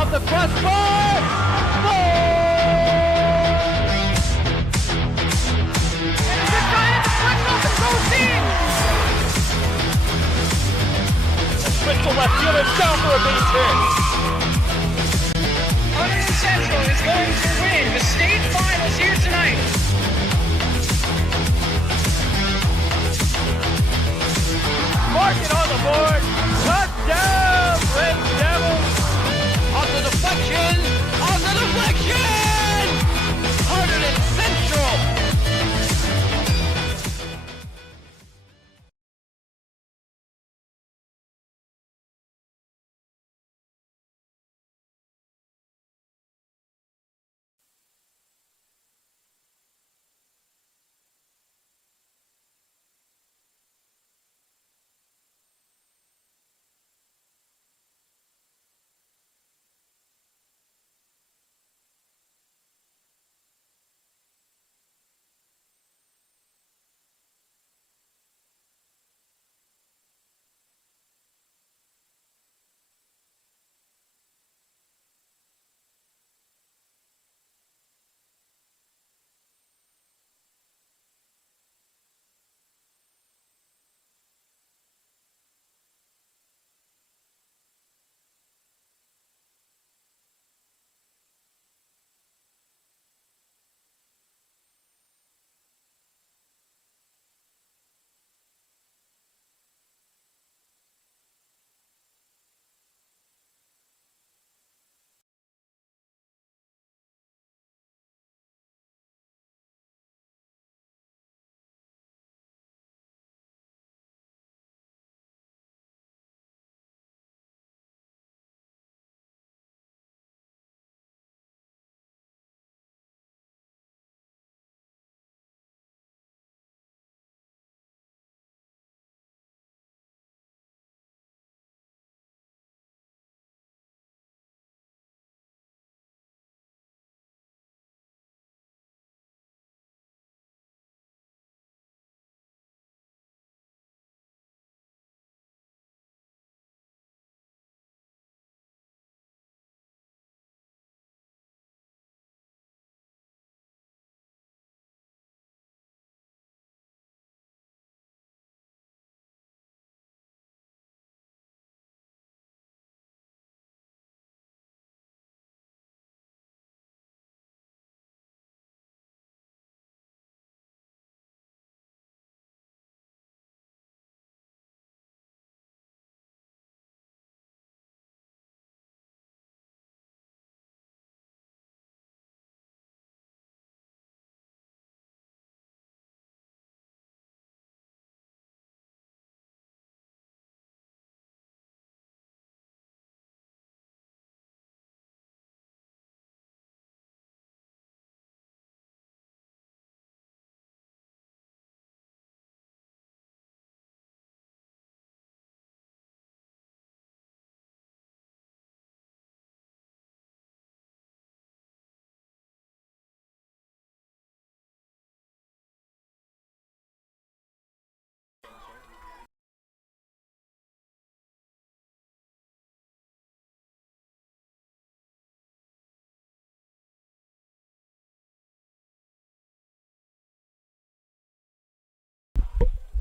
Off the crossbar! Goal! And they're trying to deflect off the goal team! Sprint to left field, it's down for a base hit. Hunterdon Central is going to win the state finals here tonight. Mark it on the board. Touchdown, Red Devils. On the deflection. On the deflection. Hunterdon Central.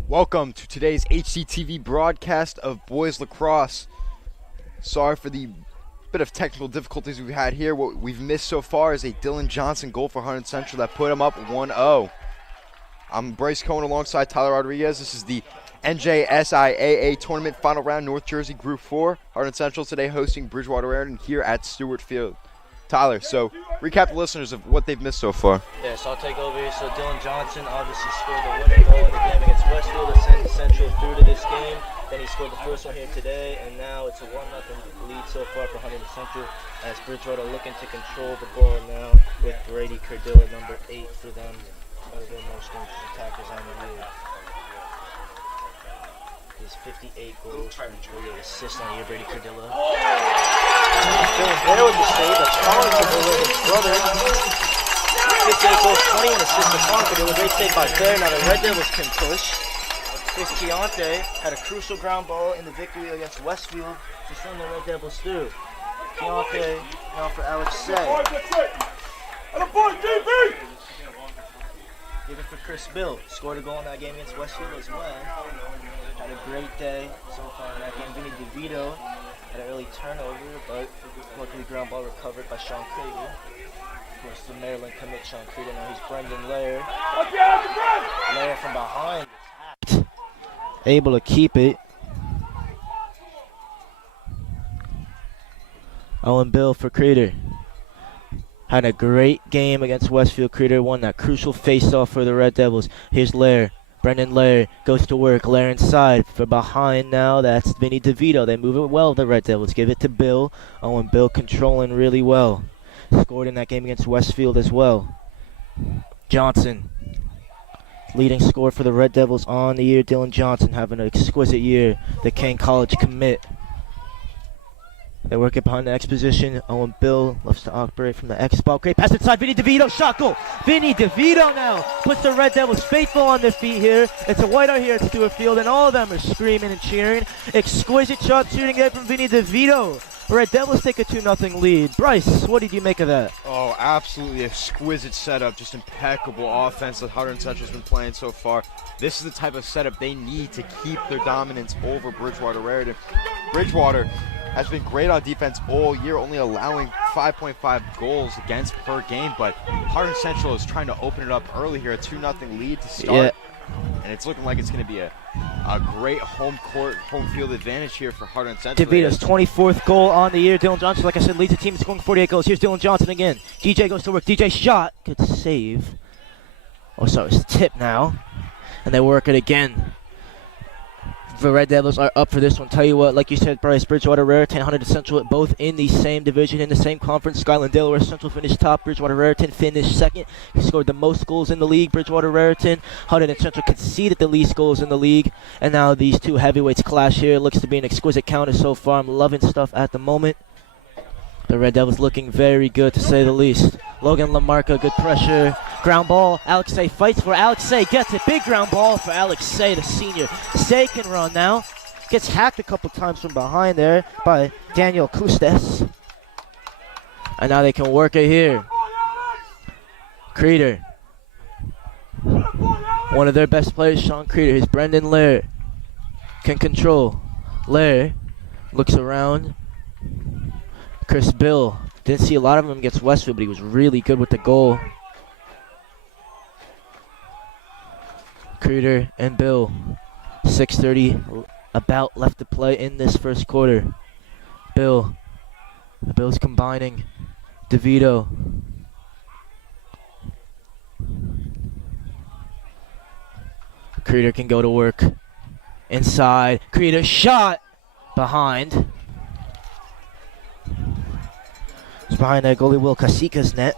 Welcome to today's HCTV broadcast of boys lacrosse. Sorry for the bit of technical difficulties we've had here. What we've missed so far is a Dylan Johnson goal for Hunterdon Central that put him up 1-0. I'm Bryce Cohen alongside Tyler Rodriguez. This is the NJSIAA Tournament Final Round, North Jersey Group 4. Hunterdon Central today hosting Bridgewater here at Stewart Field. Tyler, so recap the listeners of what they've missed so far. Yeah, so I'll take over here. So Dylan Johnson obviously scored the winning goal in the game against Westfield to send Central through to this game. Then he scored the first one here today, and now it's a 1-0 lead so far for Hunterdon Central as Bridgewater looking to control the ball now with Brady Cardilla, number 8 for them. One of their most dangerous attackers on the league. His 58 goals, 48 assists on the year, Brady Cardilla. Feeling better with the save. That's Colin Cardilla, his brother. 58 goals, 20 assists to Colin Cardilla. Great save by Bear. Now the Red Devils can push. Chris Keontae had a crucial ground ball in the victory against Westfield to send the Red Devils through. Keontae now for Alexei. Even for Chris Bill, scored a goal in that game against Westfield as well. Had a great day so far in that game. Vinny DeVito had an early turnover, but luckily ground ball recovered by Sean Crater. Of course, the Maryland commit Sean Crater. Now he's Brendan Laird. Laird from behind. Able to keep it. Owen Bill for Crater. Had a great game against Westfield. Crater won that crucial face-off for the Red Devils. Here's Lair. Brendan Lair goes to work. Lair inside. For behind now, that's Vinny DeVito. They move it well, the Red Devils. Give it to Bill. Owen Bill controlling really well. Scored in that game against Westfield as well. Johnson. Leading scorer for the Red Devils on the year. Dylan Johnson having an exquisite year. The Kane College commit. They work it behind the X position. Owen Bill loves to operate from the X spot. Great pass inside. Vinny DeVito. Shot goal. Vinny DeVito now puts the Red Devils faithful on their feet here. It's a whiteout here at Stewart Field, and all of them are screaming and cheering. Exquisite shot shooting there from Vinny DeVito. Red Devils take a 2-0 lead. Bryce, what did you make of that? Oh, absolutely exquisite setup. Just impeccable offense that Hunterdon Central's been playing so far. This is the type of setup they need to keep their dominance over Bridgewater Raritan. Bridgewater has been great on defense all year, only allowing 5.5 goals against per game, but Hunterdon Central is trying to open it up early here, a 2-0 lead to start. And it's looking like it's going to be a great home field advantage here for Hunterdon Central. DeVito's 24th goal on the year. Dylan Johnson, like I said, leads the team scoring 48 goals. Here's Dylan Johnson again. DJ goes to work. DJ shot. Good save. Oh, sorry, it's tip now. And they work it again. The Red Devils are up for this one. Tell you what, like you said, Bryce, Bridgewater Raritan, Hunterdon Central, both in the same division, in the same conference. Skyland Delaware Central finished top. Bridgewater Raritan finished second. He scored the most goals in the league. Bridgewater Raritan, Hunterdon Central conceded the least goals in the league. And now these two heavyweights clash here. Looks to be an exquisite counter so far. I'm loving stuff at the moment. The Red Devils looking very good, to say the least. Logan Lamarca, good pressure. Ground ball. Alexei fights for Alexei. Gets it. Big ground ball for Alexei, the senior. Say can run now. Gets hacked a couple times from behind there by Daniel Kustes. And now they can work it here. Creeder. One of their best players, Sean Creeder. Here's Brendan Lair. Can control. Lair looks around. Chris Bill. Didn't see a lot of him against Westfield, but he was really good with the goal. Creeder and Bill. 6:30 about left to play in this first quarter. Bill. The Bill's combining. DeVito. Creeder can go to work. Inside. Creeder shot. Behind. It's behind that goalie Will Casika's net.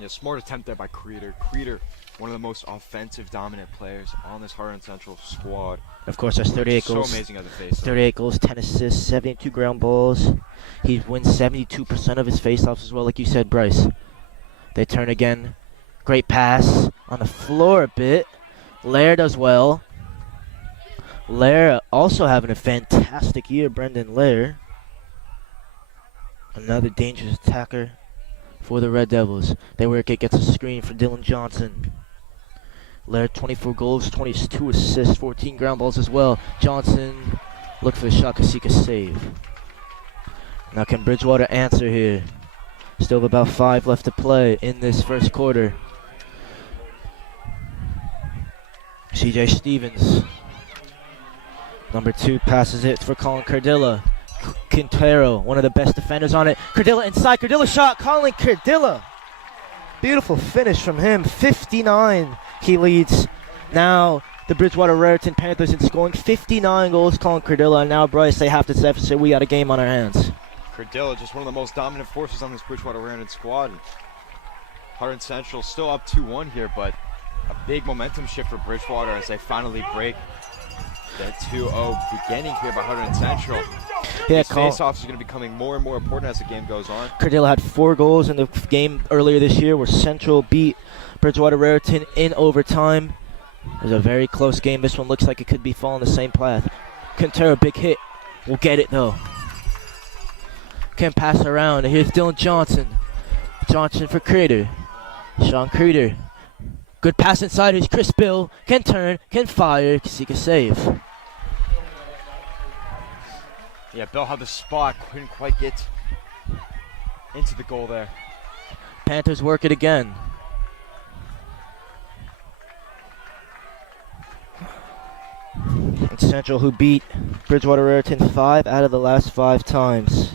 Yeah, smart attempt there by Creeder. Creeder, one of the most offensive dominant players on this Hunterdon Central squad. Of course, that's 38 goals. So amazing at the face. 38 goals, 10 assists, 72 ground balls. He wins 72% of his faceoffs as well, like you said, Bryce. They turn again. Great pass on the floor a bit. Lair does well. Lair also having a fantastic year, Brendan Lair. Another dangerous attacker for the Red Devils. They work it, gets a screen for Dylan Johnson. Lair, 24 goals, 22 assists, 14 ground balls as well. Johnson, look for the shot, Kasika save. Now can Bridgewater answer here? Still have about 5 left to play in this first quarter. CJ Stevens. Number 2 passes it for Colin Cardilla. Quintero, one of the best defenders on it. Cardilla inside, Cardilla shot, Colin Cardilla. Beautiful finish from him, 59 he leads. Now the Bridgewater Raritan Panthers in scoring, 59 goals, Colin Cardilla. And now Bryce, they have to say we got a game on our hands. Cardilla, just one of the most dominant forces on this Bridgewater Raritan squad. Hunterdon Central still up 2-1 here, but a big momentum shift for Bridgewater as they finally break that 2-0 beginning here by Hunterdon Central. Yeah, these face-offs are going to be becoming more and more important as the game goes on. Cardilla had 4 goals in the game earlier this year where Central beat Bridgewater Raritan in overtime. It was a very close game. This one looks like it could be following the same path. Quintero, big hit. We'll get it though. Can pass around. Here's Dylan Johnson. Johnson for Creeder. Sean Creeder. Good pass inside. Here's Chris Bill. Can turn. Can fire. Kasika save. Yeah, Bill had the spot. Couldn't quite get into the goal there. Panthers work it again. It's Central who beat Bridgewater Raritan 5 out of the last 5 times.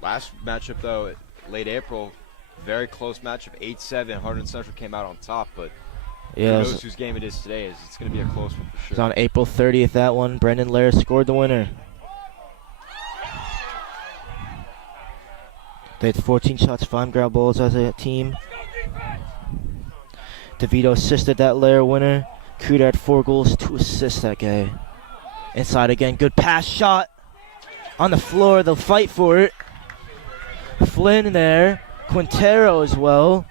Last matchup, though, late April, very close matchup, 8-7. Hunterdon Central came out on top, but Yeah, who knows whose game it is today. It's going to be a close one for it's sure. on April 30th, that one. Brendan Lair scored the winner. They had 14 shots, 5 ground balls as a team. DeVito assisted that Lair winner. Kuda had 4 goals, 2 assists that game. Inside again, good pass shot. On the floor, they'll fight for it. Flynn there. Quintero as well.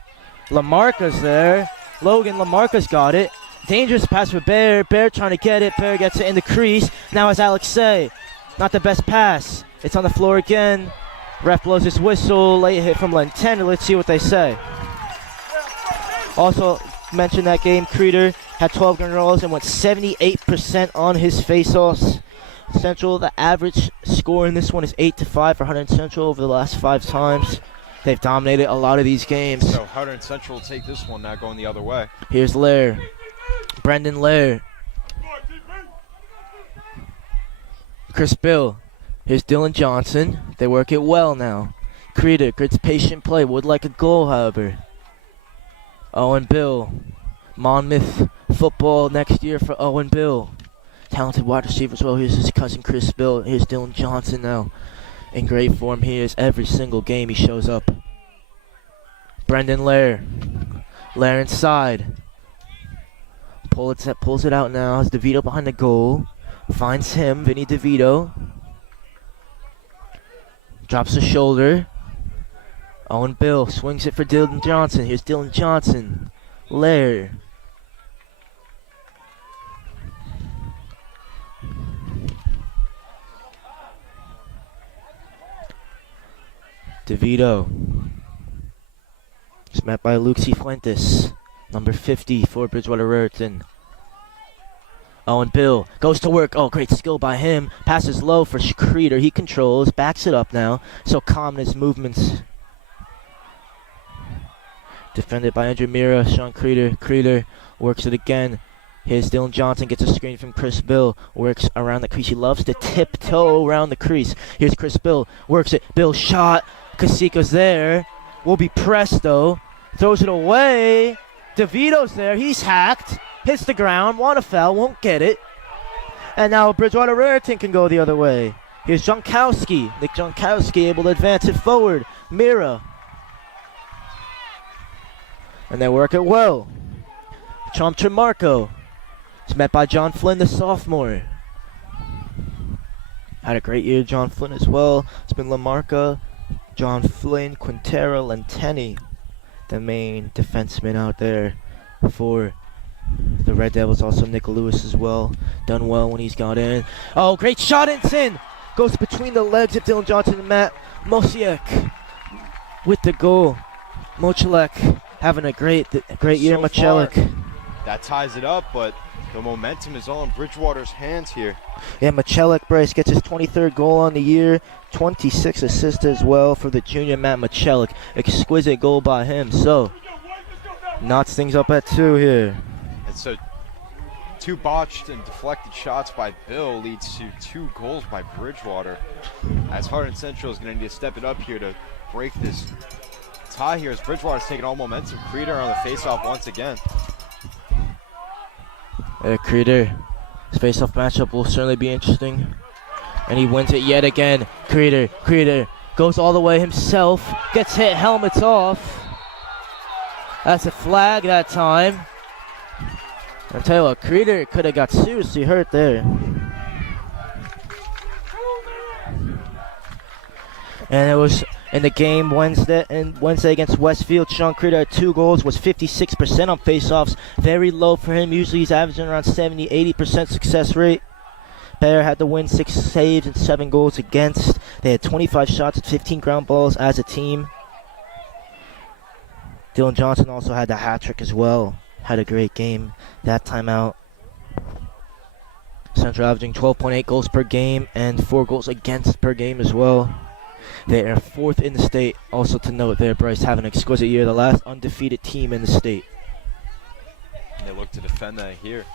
Lamarca's there. Logan Lamarca's got it. Dangerous pass for Bear. Bear trying to get it. Bear gets it in the crease. Now it's Alexei. Not the best pass. It's on the floor again. Ref blows his whistle. Late hit from Lentender. Let's see what they say. Also mentioned that game, Creeder had 12 gun rolls and went 78% on his face-offs. Central, the average score in this one is 8-5 for Hunterdon Central over the last 5 times. They've dominated a lot of these games. So Hunterdon Central will take this one, now going the other way. Here's Lair. Brendan Lair. Chris Bill. Here's Dylan Johnson. They work it well now. Creeder, good patient play. Would like a goal, however. Owen Bill. Monmouth football next year for Owen Bill. Talented wide receiver as well. Here's his cousin Chris Bill. Here's Dylan Johnson now. In great form. He is every single game he shows up. Brendan Lair. Lair inside. Pulls it out now. Has DeVito behind the goal. Finds him. Vinny DeVito. Drops the shoulder. Owen Bill swings it for Dylan Johnson. Here's Dylan Johnson. Lair. DeVito. It's met by Luke Cifuentes. Number 50 for Bridgewater Raritan. Owen Bill goes to work. Oh, great skill by him. Passes low for Creeder. He controls. Backs it up now. So calm in his movements. Defended by Andrew Mira. Sean Creeder. Creeder works it again. Here's Dylan Johnson. Gets a screen from Chris Bill. Works around the crease. He loves to tiptoe around the crease. Here's Chris Bill. Works it. Bill shot. Kasika's there. Will be pressed though. Throws it away. DeVito's there. He's hacked. Hits the ground. Want a foul. Won't get it. And now Bridgewater Raritan can go the other way. Here's Jonkowski. Nick Jonkowski able to advance it forward. Mira. And they work it well. Trump Tremarco. It's met by John Flynn, the sophomore. Had a great year, John Flynn as well. It's been Lamarca, John Flynn, Quintero, Lenteni, the main defenseman out there for the Red Devils. Also Nick Lewis as well. Done well when he's got in. Oh, great shot, it's in. Goes between the legs of Dylan Johnson and Matt Mosiek with the goal. Mochalek having a great year, So Mochalek. far, that ties it up, but the momentum is all in Bridgewater's hands here. Yeah, Mochalek Bryce gets his 23rd goal on the year, 26 assists as well for the junior Matt Mochalek. Exquisite goal by him. So, knots things up at 2 here. And so 2 botched and deflected shots by Bill leads to 2 goals by Bridgewater. As Hunterdon Central is going to need to step it up here to break this tie here, as Bridgewater's taking all momentum. Creeder on the faceoff once again. Creeder, his face-off matchup will certainly be interesting. And he wins it yet again. Creeder goes all the way himself. Gets hit, helmet's off. That's a flag that time. I'll tell you what, Creeder could have got seriously hurt there. And it was in the game Wednesday against Westfield. Sean Creeder had 2 goals, was 56% on faceoffs. Very low for him. Usually he's averaging around 70-80% success rate. Bear had to win 6 saves and 7 goals against. They had 25 shots at 15 ground balls as a team. Dylan Johnson also had the hat trick as well. Had a great game that time out. Central averaging 12.8 goals per game and 4 goals against per game as well. They are 4th in the state. Also to note there, Bryce having an exquisite year, the last undefeated team in the state. And they look to defend that here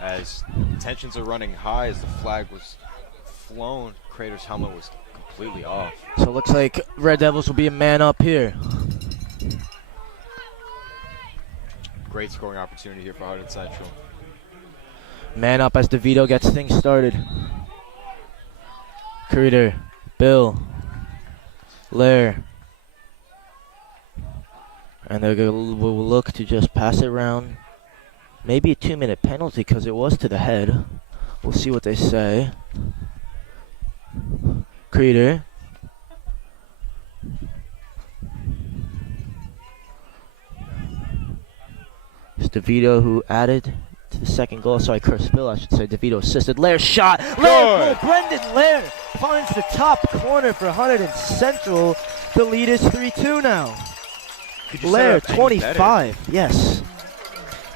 as tensions are running high as the flag was flown. Crater's helmet was completely off. So it looks like Red Devils will be a man up here. Great scoring opportunity here for Hunterdon Central. Man up as DeVito gets things started. Creeder, Bill, Lair. And they're going to look to just pass it around. Maybe a 2-minute penalty because it was to the head. We'll see what they say. Creeder. It's DeVito who added to the second goal. Sorry, Chris Bill, I should say. DeVito assisted. Lair shot. Lair goal. Brendan Lair finds the top corner for Hunterdon Central. The lead is 3-2 now. Lair, 25. Yes.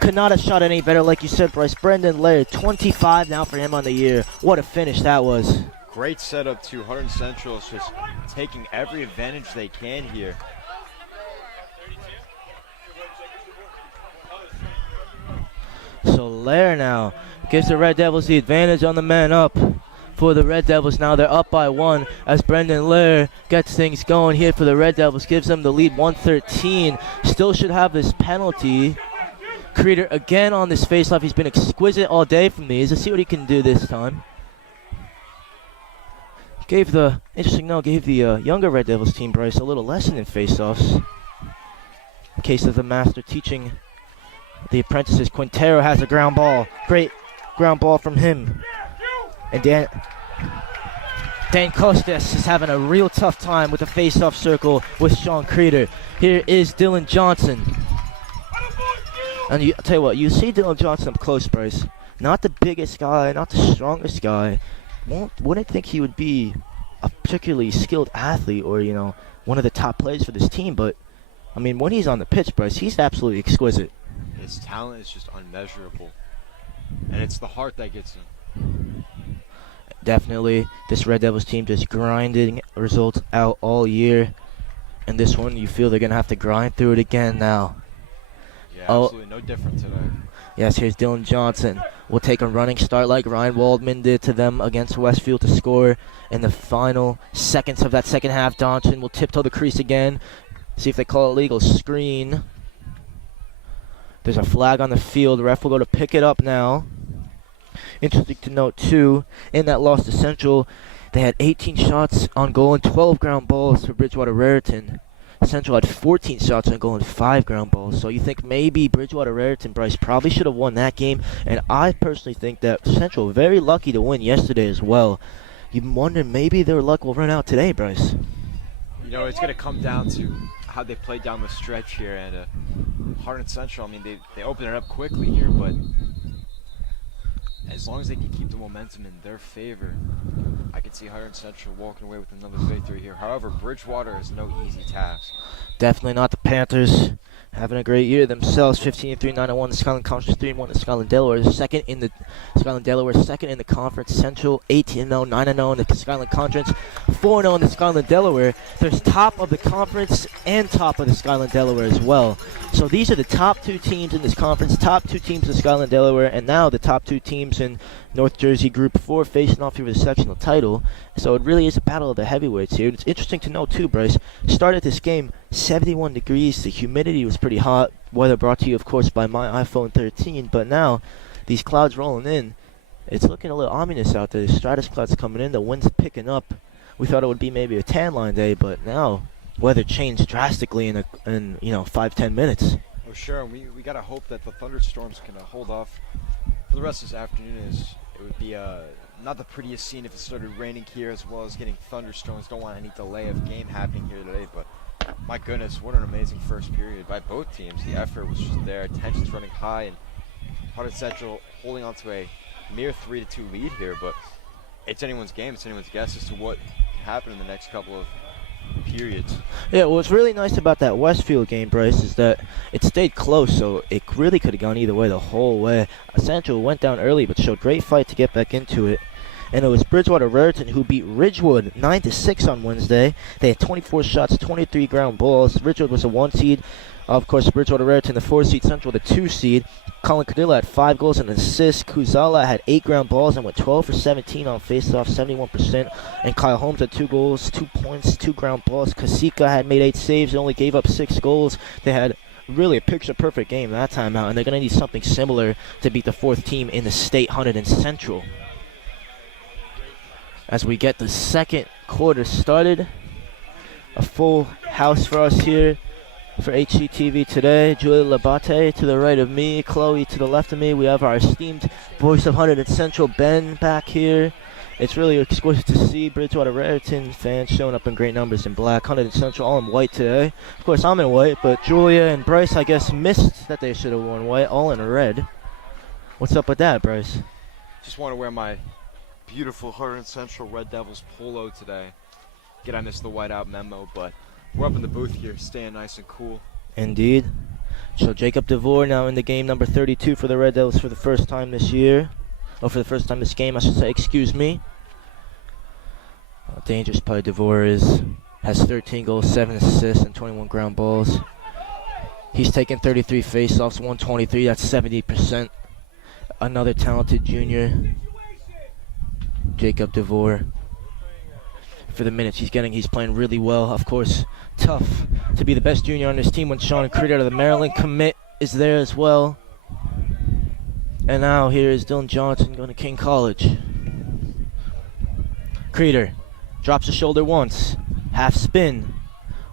Could not have shot any better, like you said, Bryce. Brendan Lair, 25 now for him on the year. What a finish that was. Great setup to Hunterdon Central, is just taking every advantage they can here. So Lair now gives the Red Devils the advantage on the man up. For the Red Devils now, they're up by 1 as Brendan Lair gets things going here for the Red Devils, gives them the lead 113. Still should have this penalty. Creeder again on this faceoff. He's been exquisite all day from these. Let's see what he can do this time. Gave the younger Red Devils team, Bryce, a little lesson in faceoffs. In case of the master teaching the apprentices. Quintero has a ground ball. Great ground ball from him. And Dan Costas is having a real tough time with the face-off circle with Sean Creeder. Here is Dylan Johnson. And I'll tell you what, you see Dylan Johnson up close, Bryce. Not the biggest guy, not the strongest guy. Wouldn't think he would be a particularly skilled athlete or, one of the top players for this team. But, I mean, when he's on the pitch, Bryce, he's absolutely exquisite. His talent is just unmeasurable. And it's the heart that gets him. Definitely, this Red Devils team just grinding results out all year. And this one, you feel they're going to have to grind through it again now. Yeah, absolutely no different today. Yes, here's Dylan Johnson. Will take a running start like Ryan Waldman did to them against Westfield to score in the final seconds of that second half. Johnson will tiptoe the crease again. See if they call it legal. Screen. There's a flag on the field. The ref will go to pick it up now. Interesting to note, too, in that loss to Central, they had 18 shots on goal and 12 ground balls for Bridgewater Raritan. Central had 14 shots on goal and 5 ground balls. So you think maybe Bridgewater Raritan, Bryce, probably should have won that game. And I personally think that Central very lucky to win yesterday as well. You wonder maybe their luck will run out today, Bryce. It's going to come down to how they play down the stretch here. And Hunterdon Central, I mean, they open it up quickly here, but as long as they can keep the momentum in their favor, I could see Hunterdon Central walking away with another victory here. However, Bridgewater is no easy task. Definitely not the Panthers. Having a great year themselves. 15-3, 9-1. The Skyline Conference 3-1. The Skyline Delaware second in the conference. Central 18-0, 9-0 in the Skyline Conference. 4-0 in the Skyline Delaware. There's top of the conference and top of the Skyline Delaware as well. So these are the top 2 teams in this conference. Top 2 teams in Skyline Delaware, and now the top 2 teams in North Jersey Group 4 facing off here for the sectional title. So it really is a battle of the heavyweights here. It's interesting to know too, Bryce. Started this game 71 degrees. The humidity was pretty hot. Weather brought to you, of course, by my iPhone 13. But now, these clouds rolling in. It's looking a little ominous out there. The stratus clouds coming in. The wind's picking up. We thought it would be maybe a tan line day, but now weather changed drastically in 5-10 minutes. Oh, sure. We got to hope that the thunderstorms can hold off for the rest of this afternoon. It would be not the prettiest scene if it started raining here as well as getting thunderstorms. Don't want any delay of game happening here today, but my goodness, what an amazing first period by both teams. The effort was just there, tensions running high, and Hunterdon Central holding on to a mere 3-2 lead here, but it's anyone's game. It's anyone's guess as to what happen in the next couple of periods. Yeah, what's really nice about that Westfield game, Bryce, is that it stayed close, so it really could have gone either way the whole way. Central went down early, but showed great fight to get back into it. And it was Bridgewater Raritan who beat Ridgewood 9-6 on Wednesday. They had 24 shots, 23 ground balls. Ridgewood was a 1 seed. Of course, Bridgewater Raritan, the 4 seed, Central, the 2 seed. Colin Cardilla had 5 goals and an assist. Kuzala had 8 ground balls and went 12 for 17 on faceoff, 71%. And Kyle Holmes had 2 goals, 2 points, 2 ground balls. Kasika had made 8 saves and only gave up 6 goals. They had really a picture-perfect game that time out, and they're going to need something similar to beat the 4th team in the state, Hunterdon Central. As we get the second quarter started, a full house for us here for HCTV today. Julia Labate to the right of me, Chloe to the left of me. We have our esteemed voice of Hunterdon Central, Ben, back here. It's really exquisite to see Bridgewater Raritan fans showing up in great numbers in black. Hunterdon Central all in white today. Of course, I'm in white, but Julia and Bryce, I guess, missed that they should have worn white, all in red. What's up with that, Bryce? Just want to wear my beautiful Hunterdon Central Red Devils polo today. Again, I missed the whiteout memo, but we're up in the booth here, staying nice and cool. Indeed. So Jacob DeVore now in the game, number 32 for the Red Devils for the first time this year. Oh, for the first time this game, I should say, excuse me. Dangerous play DeVore has 13 goals, 7 assists, and 21 ground balls. He's taken 33 faceoffs, 123, that's 70%. Another talented junior, Jacob DeVore. For the minutes he's getting, he's playing really well. Of course, tough to be the best junior on this team when Sean Creeder, the Maryland commit, is there as well. And now here is Dylan Johnson going to King College. Creeder drops the shoulder once, half spin,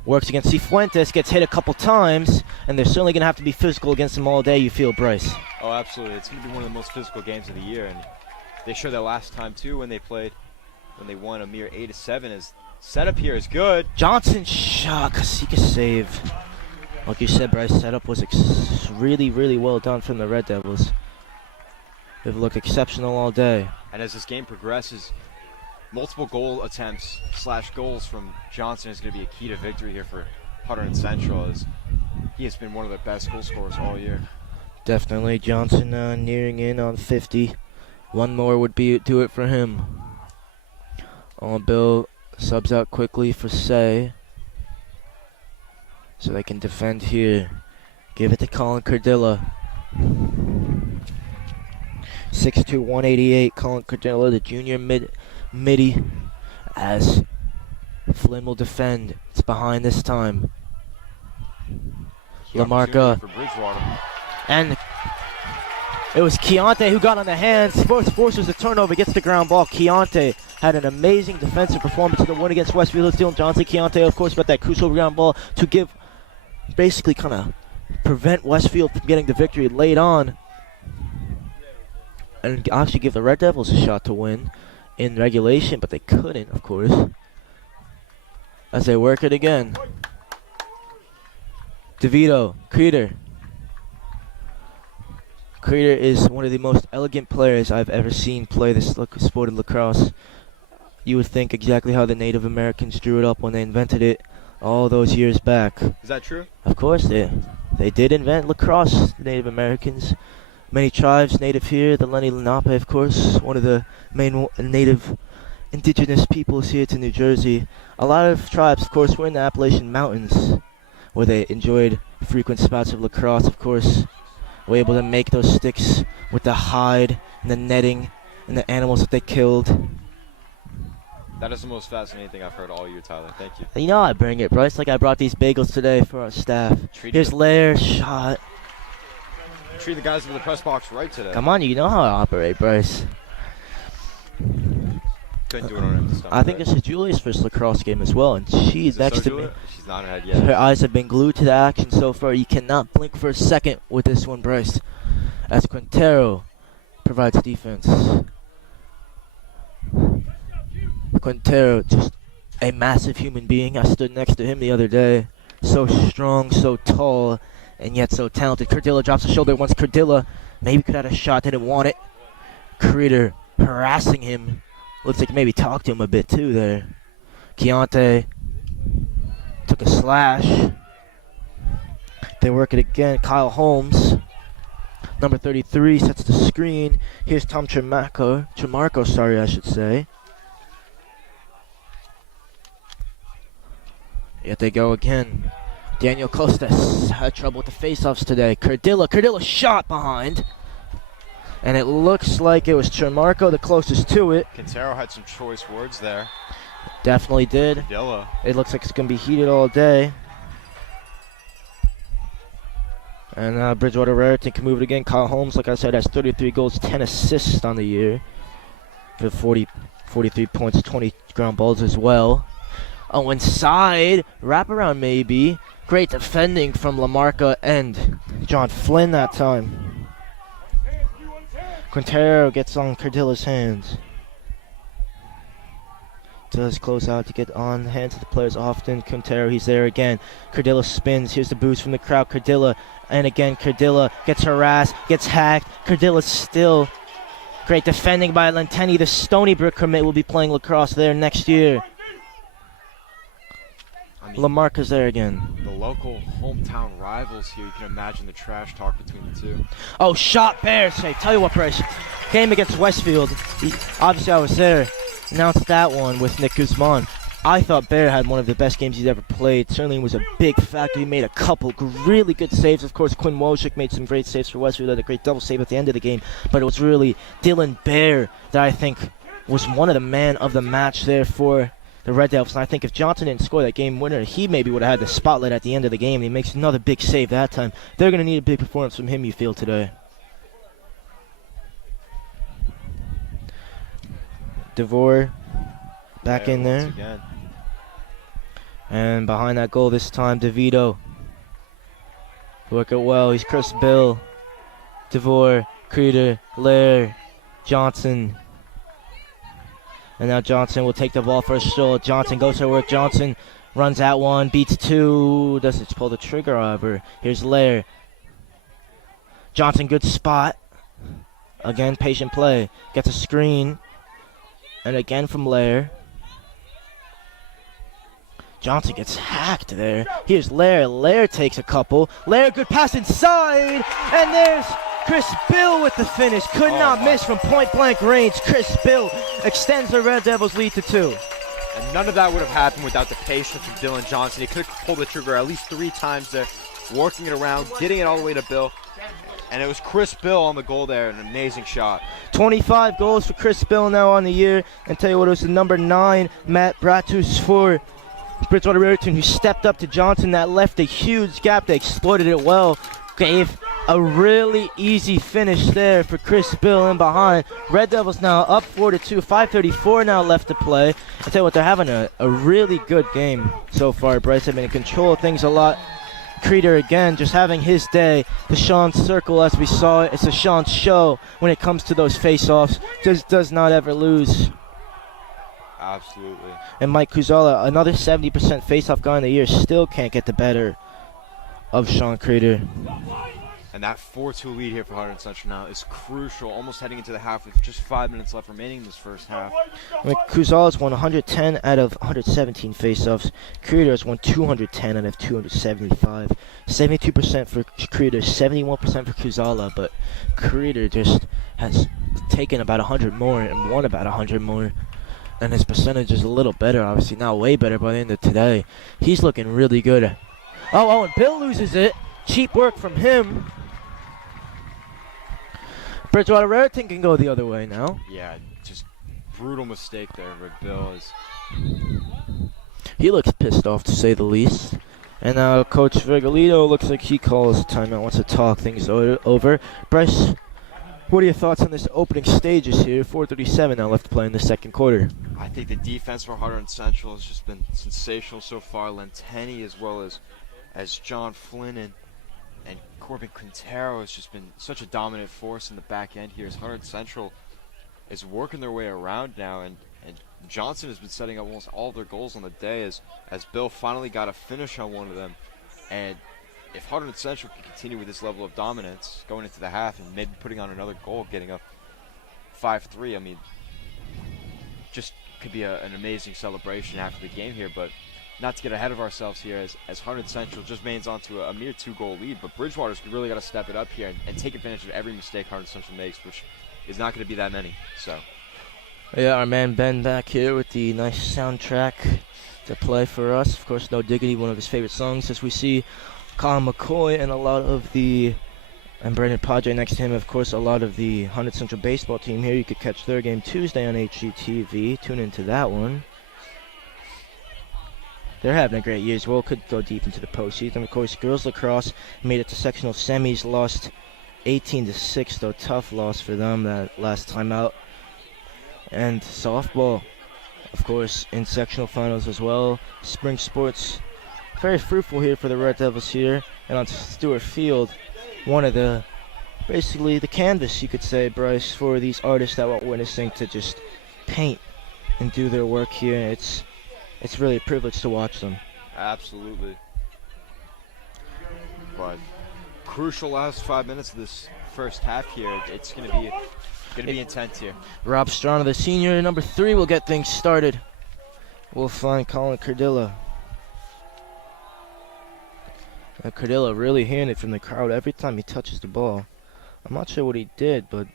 works against Cifuentes, gets hit a couple times, and they're certainly going to have to be physical against him all day, you feel, Bryce? Oh, absolutely. It's going to be one of the most physical games of the year, and they showed that last time, too, when they played. When they won a mere 8-7, his setup here is good. Johnson shot, Kasika save. Like you said, Bryce, setup was really, really well done from the Red Devils. They've looked exceptional all day. And as this game progresses, multiple goal attempts / goals from Johnson is going to be a key to victory here for Hunterdon Central, as he has been one of the best goal scorers all year. Definitely. Johnson nearing in on 50. One more would do it for him. Bill subs out quickly for Say, so they can defend here. Give it to Colin Cardilla. 6'2", 188. Colin Cardilla, the junior midi, as Flynn will defend. It's behind this time. Lamarca. For Bridgewater. And it was Keontae who got on the hands. Forces the turnover, gets the ground ball. Keontae had an amazing defensive performance in the win against Westfield. Dylan Johnson. Keontae, of course, got that crucial ground ball to basically kind of prevent Westfield from getting the victory late on, and actually give the Red Devils a shot to win in regulation, but they couldn't, of course, as they work it again. DeVito, Creeder. Creeder is one of the most elegant players I've ever seen play this sport of lacrosse. You would think exactly how the Native Americans drew it up when they invented it all those years back. Is that true? Of course, they did invent lacrosse, the Native Americans. Many tribes native here, the Lenni Lenape, of course, one of the main native indigenous peoples here to New Jersey. A lot of tribes, of course, were in the Appalachian Mountains, where they enjoyed frequent spouts of lacrosse, of course. Were able to make those sticks with the hide and the netting and the animals that they killed. That is the most fascinating thing I've heard all year, Tyler. Thank you. You know I bring it, Bryce. Like I brought these bagels today for our staff. Here's Lair, shot. Treat the guys in the press box right today. Come on, you know how I operate, Bryce. Couldn't do it on empty stomach. I think this is Julia's first lacrosse game as well, and she's next to me. She's not ahead yet. Her eyes have been glued to the action so far. You cannot blink for a second with this one, Bryce. As Quintero provides defense. Quintero, just a massive human being. I stood next to him the other day. So strong, so tall, and yet so talented. Cardilla drops the shoulder once. Cardilla maybe could have had a shot, didn't want it. Creeder harassing him. Looks like maybe talked to him a bit too there. Keontae took a slash. They work it again. Kyle Holmes, number 33, sets the screen. Here's Tom Tremarco, sorry, I should say. Yet they go again. Daniel Costas had trouble with the face-offs today. Cardilla shot behind. And it looks like it was Tremarco the closest to it. Quintero had some choice words there. Definitely did. Cardilla. It looks like it's going to be heated all day. And Bridgewater Raritan can move it again. Kyle Holmes, like I said, has 33 goals, 10 assists on the year. With 43 points, 20 ground balls as well. Oh, inside. Wraparound maybe. Great defending from Lamarca and John Flynn that time. Quintero gets on Cardilla's hands. Does close out to get on the hands of the players often. Quintero, he's there again. Cardilla spins. Here's the boost from the crowd. Cardilla, and again, Cardilla gets harassed, gets hacked. Cardilla still. Great defending by Lenteni. The Stony Brook commit will be playing lacrosse there next year. I mean, Lamarca's there again. the local hometown rivals here. You can imagine the trash talk between the two. Oh, shot Bear save. Tell you what, Bryce. Game against Westfield. Obviously, I was there. Announced that one with Nick Guzman. I thought Bear had one of the best games he's ever played. Certainly was a big factor. He made a couple really good saves. Of course, Quinn Wojcik made some great saves for Westfield. Had a great double save at the end of the game. But it was really Dylan Bear that I think was one of the man of the match there for the Red Devils. And I think if Johnson didn't score that game winner, he maybe would have had the spotlight at the end of the game. And he makes another big save that time. They're going to need a big performance from him, you feel, today. DeVore back in there. Again. And behind that goal this time, DeVito. Work it well. He's Chris Bill. DeVore, Creeder, Lair, Johnson. And now Johnson will take the ball for a shot. Johnson goes to work. Johnson runs at one, beats two. Doesn't pull the trigger, however. Here's Lair. Johnson, good spot. Again, patient play. Gets a screen. And again from Lair. Johnson gets hacked there. Here's Lair. Lair takes a couple. Lair, good pass inside. And there's Chris Bill with the finish. Could not miss from point-blank range. Chris Bill extends the Red Devils' lead to 2. And none of that would have happened without the patience of Dylan Johnson. He could have pulled the trigger at least 3 times there, working it around, getting it all the way to Bill. And it was Chris Bill on the goal there, an amazing shot. 25 goals for Chris Bill now on the year. And tell you what, it was the number 9, Matt Bratus for Bridgewater Raritan, who stepped up to Johnson. That left a huge gap. They exploited it well. Gave a really easy finish there for Chris Bill in behind. Red Devils now up 4-2. 5:34 now left to play. I tell you what, they're having a really good game so far. Bryce have been in control of things a lot. Creeder again, just having his day. The Sean Circle, as we saw it, it's a Sean show when it comes to those face-offs. Just does not ever lose. Absolutely. And Mike Kuzala, another 70% face-off guy in the year, still can't get the better of Sean Creeder. And that 4-2 lead here for Hunterdon Central now is crucial, almost heading into the half with just 5 minutes left remaining in this first half. I mean, Kuzala's won 110 out of 117 face-offs. Creeder has won 210 out of 275. 72% for Creeder, 71% for Kuzala, but Creeder just has taken about 100 more and won about 100 more. And his percentage is a little better, obviously not way better by the end of today. He's looking really good. Oh, and Bill loses it. Cheap work from him. Bridgewater Raritan can go the other way now. Yeah, just brutal mistake there for Bill. He looks pissed off, to say the least. And now Coach Virgolito looks like he calls a timeout, wants to talk things over. Bryce, what are your thoughts on this opening stages here? 4:37 now left to play in the second quarter. I think the defense for Hunterdon Central has just been sensational so far. Lenteni as well as John Flynn and Corbin Quintero has just been such a dominant force in the back end here as Hunterdon Central is working their way around now, and Johnson has been setting up almost all their goals on the day as Bill finally got a finish on one of them. And if Hunterdon Central can continue with this level of dominance going into the half and maybe putting on another goal, getting up 5-3, I mean, just could be an amazing celebration after the game here, but not to get ahead of ourselves here as Hunterdon Central just mains onto a mere 2-goal lead, but Bridgewater's really got to step it up here and take advantage of every mistake Hunterdon Central makes, which is not going to be that many. So, yeah, our man Ben back here with the nice soundtrack to play for us. Of course, No Diggity, one of his favorite songs, as we see Colin McCoy and Brandon Padre next to him. Of course, a lot of the Hunterdon Central baseball team here. You could catch their game Tuesday on HGTV. Tune into that one. They're having a great year as well. Could go deep into the postseason. Of course, girls lacrosse made it to sectional semis. Lost 18-6, though. Tough loss for them that last time out. And softball, of course, in sectional finals as well. Spring sports, very fruitful here for the Red Devils here. And on Stewart Field, one of basically the canvas, you could say, Bryce, for these artists that we're witnessing to just paint and do their work here. It's really a privilege to watch them. Absolutely. But crucial last 5 minutes of this first half here. It's going to be intense here. Rob Strana, the senior, number 3, will get things started. We'll find Colin Cardilla. Cardilla really hearing it from the crowd every time he touches the ball. I'm not sure what he did, but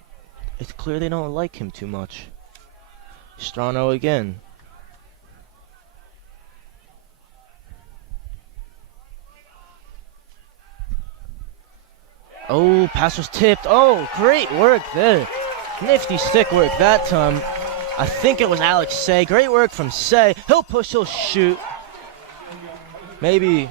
it's clear they don't like him too much. Strano again. Oh, pass was tipped. Oh, great work there. Nifty stick work that time. I think it was Alex Say. Great work from Say. He'll push, he'll shoot. Maybe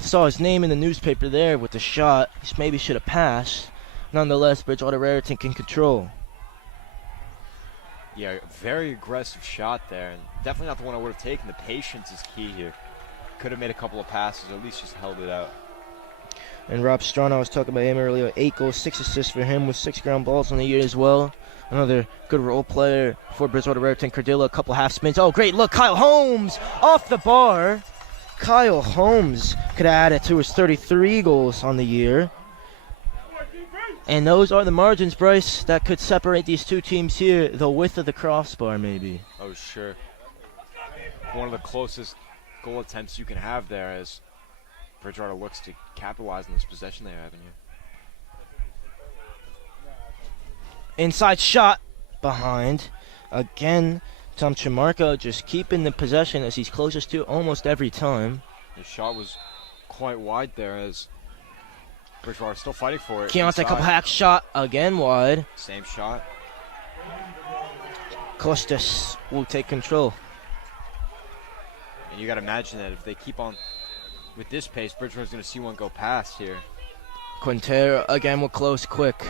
saw his name in the newspaper there with the shot. He maybe should have passed. Nonetheless, Bridgewater Raritan can control. Yeah, very aggressive shot there, and definitely not the one I would have taken. The patience is key here. Could have made a couple of passes, or at least just held it out. And Rob Strana, I was talking about him earlier. 8 goals, 6 assists for him with 6 ground balls on the year as well. Another good role player for Bridgewater Raritan. Cardilla, a couple half spins. Oh, great look. Kyle Holmes off the bar. Kyle Holmes could have added to his 33 goals on the year. And those are the margins, Bryce, that could separate these two teams here. The width of the crossbar, maybe. Oh, sure. One of the closest goal attempts you can have there as Bridgewater looks to capitalize on this possession they have in here. Inside shot behind. Again, Tom Chimarko just keeping the possession as he's closest to almost every time. His shot was quite wide there as Bridgewater still fighting for it. Keontae Kapak shot again wide. Same shot. Costas will take control. And you got to imagine that if they keep on with this pace, Bridgewater's going to see one go past here. Quintero again will close quick.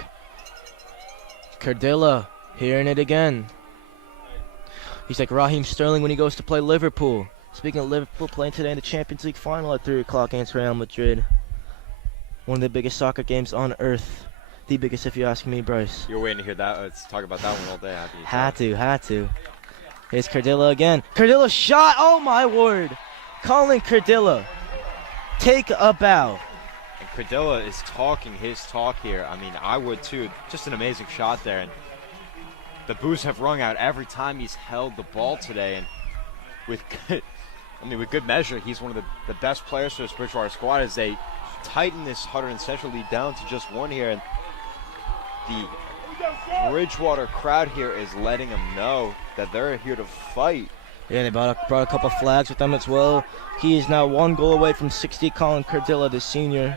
Cardilla hearing it again. He's like Raheem Sterling when he goes to play Liverpool. Speaking of Liverpool, playing today in the Champions League final at 3 o'clock against Real Madrid. One of the biggest soccer games on earth. The biggest, if you ask me, Bryce. You're waiting to hear that. Let's talk about that one all day. Had to. Here's Cardilla again. Cardilla shot. Oh, my word. Colin Cardilla. Take a bow. And Cardilla is talking his talk here. I mean, I would too. Just an amazing shot there. And the boos have rung out every time he's held the ball today. And with good measure, he's one of the best players for this Bridgewater squad as they tighten this Hunterdon Central lead down to just 1 here. And the Bridgewater crowd here is letting them know that they're here to fight. Yeah, they brought a couple flags with them as well. He is now 1 goal away from 60. Colin Cardilla, the senior.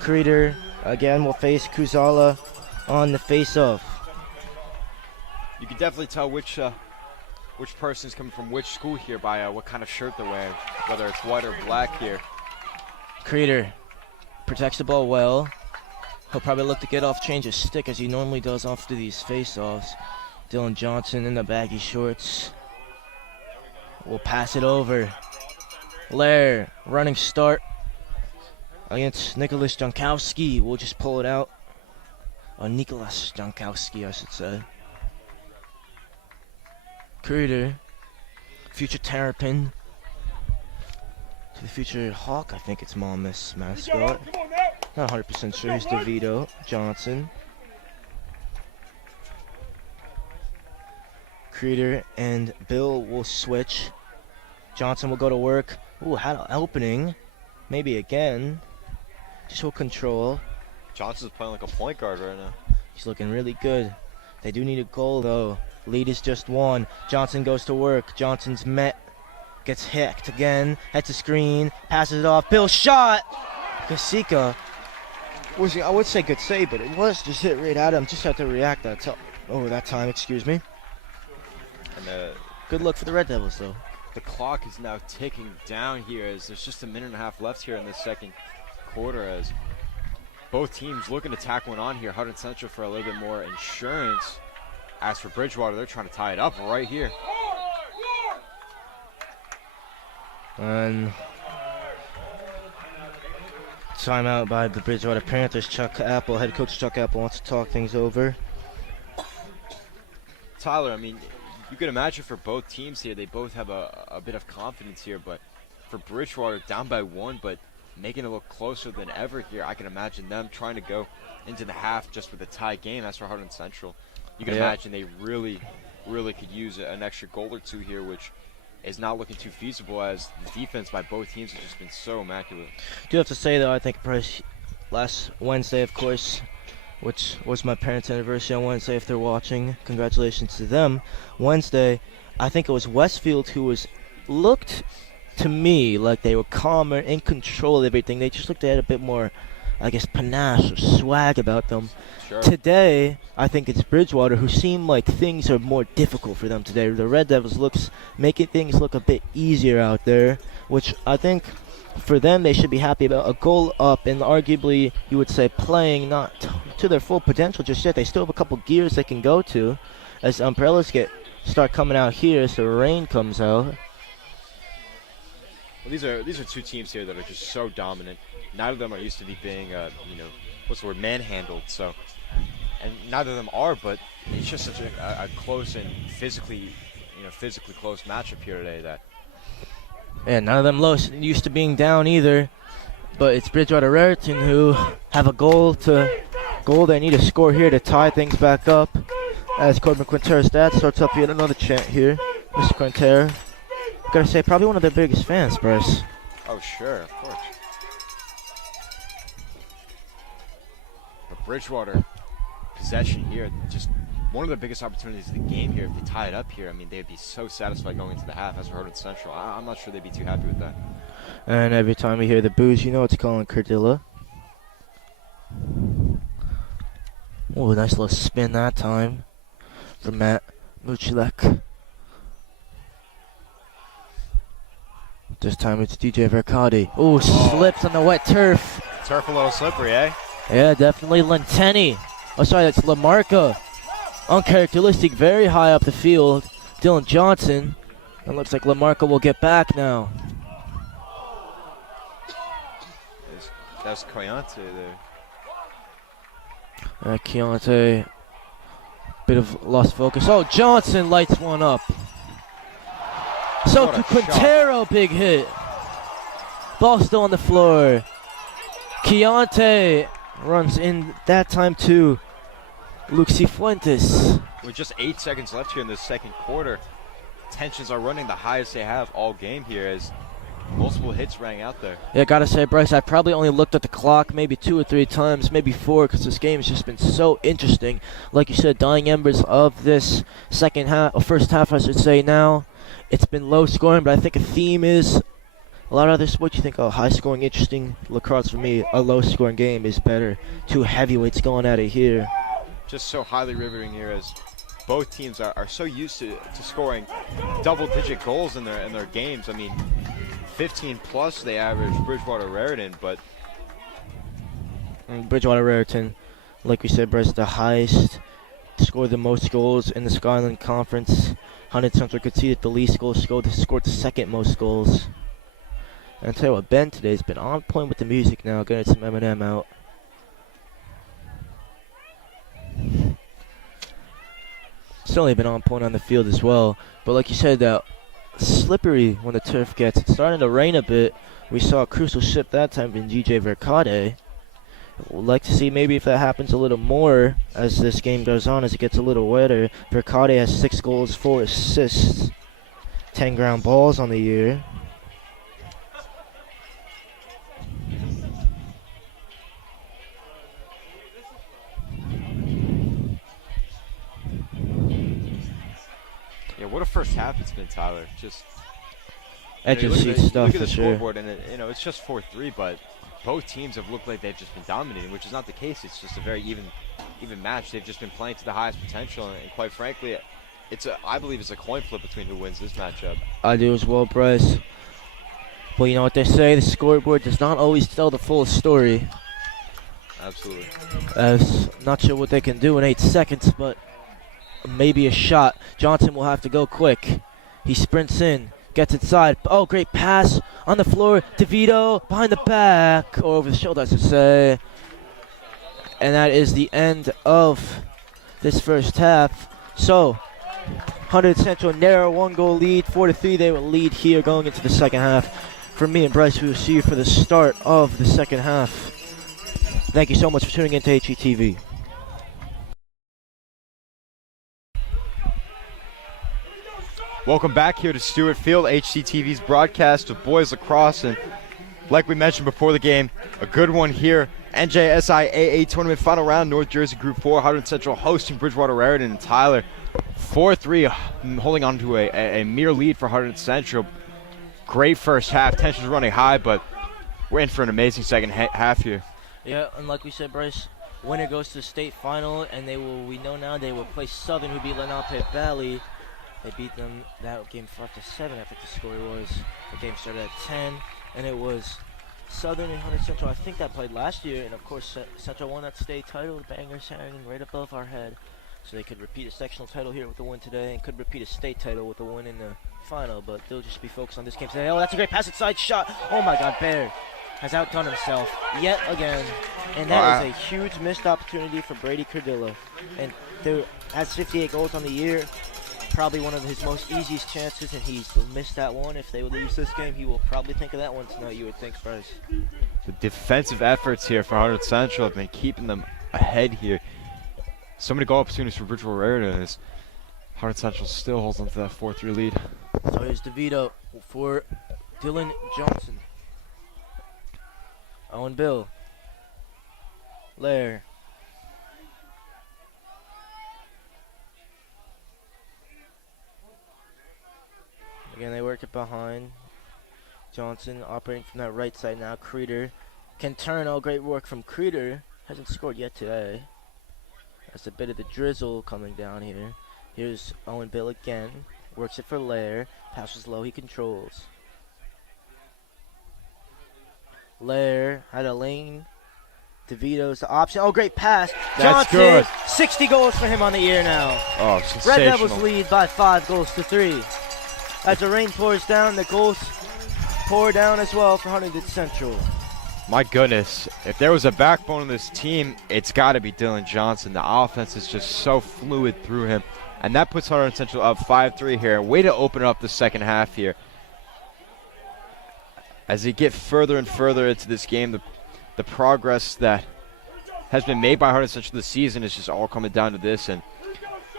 Creeder again will face Kuzala on the face-off. You can definitely tell which person is coming from which school here by what kind of shirt they're wearing, whether it's white or black here. Creeder protects the ball well. He'll probably look to get off, change his stick as he normally does after these face-offs. Dylan Johnson in the baggy shorts. We'll pass it over. Lair, running start against Nicholas Jankowski. We'll just pull it out. Or Nicholas Jankowski, I should say. Creeder, future Terrapin. To the future Hawk, I think it's Monmouth's mascot. Not 100% sure. He's DeVito Johnson. Creeder and Bill will switch. Johnson will go to work. Ooh, had an opening. Maybe again. Just will control. Johnson's playing like a point guard right now. He's looking really good. They do need a goal, though. Lead is just one. Johnson goes to work. Johnson's met. Gets hacked again. Hits a screen. Passes it off. Bill shot. Kasika was, I would say, good save, but it was just hit right at him. Just had to react that time. Excuse me. And good luck for the Red Devils, though. the clock is now ticking down here as there's just a minute and a half left here in the second quarter, as both teams looking to tack one on here. Hunterdon Central for a little bit more insurance. As for Bridgewater, they're trying to tie it up right here. And timeout by the Bridgewater Panthers. Chuck Apple, head coach Chuck Apple wants to talk things over. Tyler, I mean, you could imagine for both teams here, they both have a bit of confidence here, but for Bridgewater, down by one, but making it look closer than ever here, I can imagine them trying to go into the half just with a tie game. As for Hunterdon Central, you can imagine they really could use an extra goal or two here, which is not looking too feasible as the defense by both teams has just been so immaculate. Do have to say, though, I think last Wednesday, of course, which was my parents' anniversary on Wednesday, if they're watching, congratulations to them. Wednesday, I think it was Westfield who looked to me like they were calmer, in control of everything. They just looked, they had a bit more, I guess, panache or swag about them. Sure. Today, I think it's Bridgewater who seem like things are more difficult for them today. The Red Devils making things look a bit easier out there, which I think for them they should be happy about. A goal up, and arguably you would say playing not to their full potential just yet. They still have a couple gears they can go to as umbrellas start coming out here as the rain comes out. Well, these are two teams here that are just so dominant. Neither of them are used to being, what's the word, manhandled. So, and neither of them are, but it's just such a close and physically close matchup here today. That. Yeah, none of them used to being down either, but it's Bridgewater Raritan who have a goal. They need to score here to tie things back up. As Corbin Quintera's dad starts up yet another chant here. Mr. Quintera, gotta say, probably one of their biggest fans, Bryce. Oh, sure, of course. But Bridgewater, possession here, just one of the biggest opportunities of the game here. If they tie it up here, I mean, they'd be so satisfied going into the half. As for Hunterdon Central, I'm not sure they'd be too happy with that. And every time we hear the boos, you know it's Colin Cardilla. Oh, nice little spin that time from Matt Muchilek. This time it's DJ Vercati. Oh, slips on the wet turf. Turf a little slippery, eh? Yeah, definitely. Lenteni. Oh, sorry, that's Lamarca. Uncharacteristic, very high up the field. Dylan Johnson. It looks like Lamarca will get back now. That's Coyante there. Keontae, bit of lost focus. Oh, Johnson lights one up. So What to a Quintero, big hit. Ball still on the floor. Keontae runs in that time to Luke Cifuentes. With just 8 seconds left here in the second quarter, tensions are running the highest they have all game here as multiple hits rang out there. Yeah, gotta say, Bryce, I probably only looked at the clock maybe 2 or 3 times, maybe 4, because this game has just been so interesting. Like you said, dying embers of this second half, or first half, I should say now. It's been low scoring, but I think a theme is a lot of other sports. You think, oh, high scoring, interesting. Lacrosse, for me, a low scoring game is better. 2 heavyweights going at it here. Just so highly riveting here as both teams are so used to scoring double-digit goals in their games. I mean, 15 plus they average Bridgewater Raritan, but Bridgewater Raritan, like we said, Bryce, the highest, scored the most goals in the Skyline Conference. Hunterdon Central conceded the least goals, scored the second most goals. And I'll tell you what, Ben today's been on point with the music now, getting some Eminem out. Certainly been on point on the field as well. But like you said, that slippery when the turf gets. It's starting to rain a bit. We saw a crucial shift that time from DJ Vercade, We'd like to see maybe if that happens a little more as this game goes on, as it gets a little wetter. Verkade has 6 goals, 4 assists, 10 ground balls on the year. Yeah, what a first half it's been, Tyler. Just Edge of look seat at the- stuff look at for the sure. scoreboard, and it's just 4-3, but both teams have looked like they've just been dominating, which is not the case. It's just a very even match. They've just been playing to the highest potential, and quite frankly, I believe it's a coin flip between who wins this matchup. I do as well, Bryce. Well, you know what they say, the scoreboard does not always tell the full story. Absolutely. Not sure what they can do in 8 seconds, but maybe a shot. Johnson will have to go quick. He sprints in, gets inside. Oh, great pass on the floor. DeVito behind the back, or over the shoulder, I should say. And that is the end of this first half. So, Hunterdon Central narrow 1-goal lead, 4-3. They will lead here going into the second half. For me and Bryce, we will see you for the start of the second half. Thank you so much for tuning in to HETV. Welcome back here to Stewart Field, HCTV's broadcast of boys lacrosse, and like we mentioned before the game, a good one here. NJSIAA tournament final round, North Jersey Group 4, Hunterdon Central hosting Bridgewater, Raritan, and Tyler. 4-3, holding on to a mere lead for Hunterdon Central. Great first half, tensions running high, but we're in for an amazing second half here. Yeah, and like we said, Bryce, winner goes to the state final, and we know now they will play Southern, who beat Lenape Valley. They beat them that game 5-7, I think the score was. The game started at 10, and it was Southern and Hunterdon Central. I think that played last year, and of course Central won that state title. The bangers hanging right above our head, so they could repeat a sectional title here with the win today, and could repeat a state title with the win in the final. But they'll just be focused on this game today. Oh, that's a great pass inside shot. Oh my God, Bear has outdone himself yet again, and that is a huge missed opportunity for Brady Cardilla. And there has 58 goals on the year. Probably one of his most easiest chances, and he's missed that one. If they would lose this game, he will probably think of that one tonight, you would think, Bryce. The defensive efforts here for Hunterdon Central have been keeping them ahead here. So many goal opportunities for Bridgewater Raritan as Hunterdon Central still holds on to that 4-3 lead. So here's DeVito for Dylan Johnson. Owen Bill. Lair. Again, they work it behind. Johnson operating from that right side now. Creeder can turn. Oh, great work from Creeder. Hasn't scored yet today. That's a bit of the drizzle coming down here. Here's Owen Bill again. Works it for Lair. Passes low. He controls. Lair had a lane. DeVito's the option. Oh, great pass. That's Johnson, good. 60 goals for him on the year now. Oh, Red sensational. Devils lead by 5-3. As the rain pours down, the goals pour down as well for Hunterdon Central. My goodness, if there was a backbone of this team, it's got to be Dylan Johnson. The offense is just so fluid through him. And that puts Hunterdon Central up 5-3 here. Way to open up the second half here. As they get further and further into this game, the progress that has been made by Hunterdon Central this season is just all coming down to this. And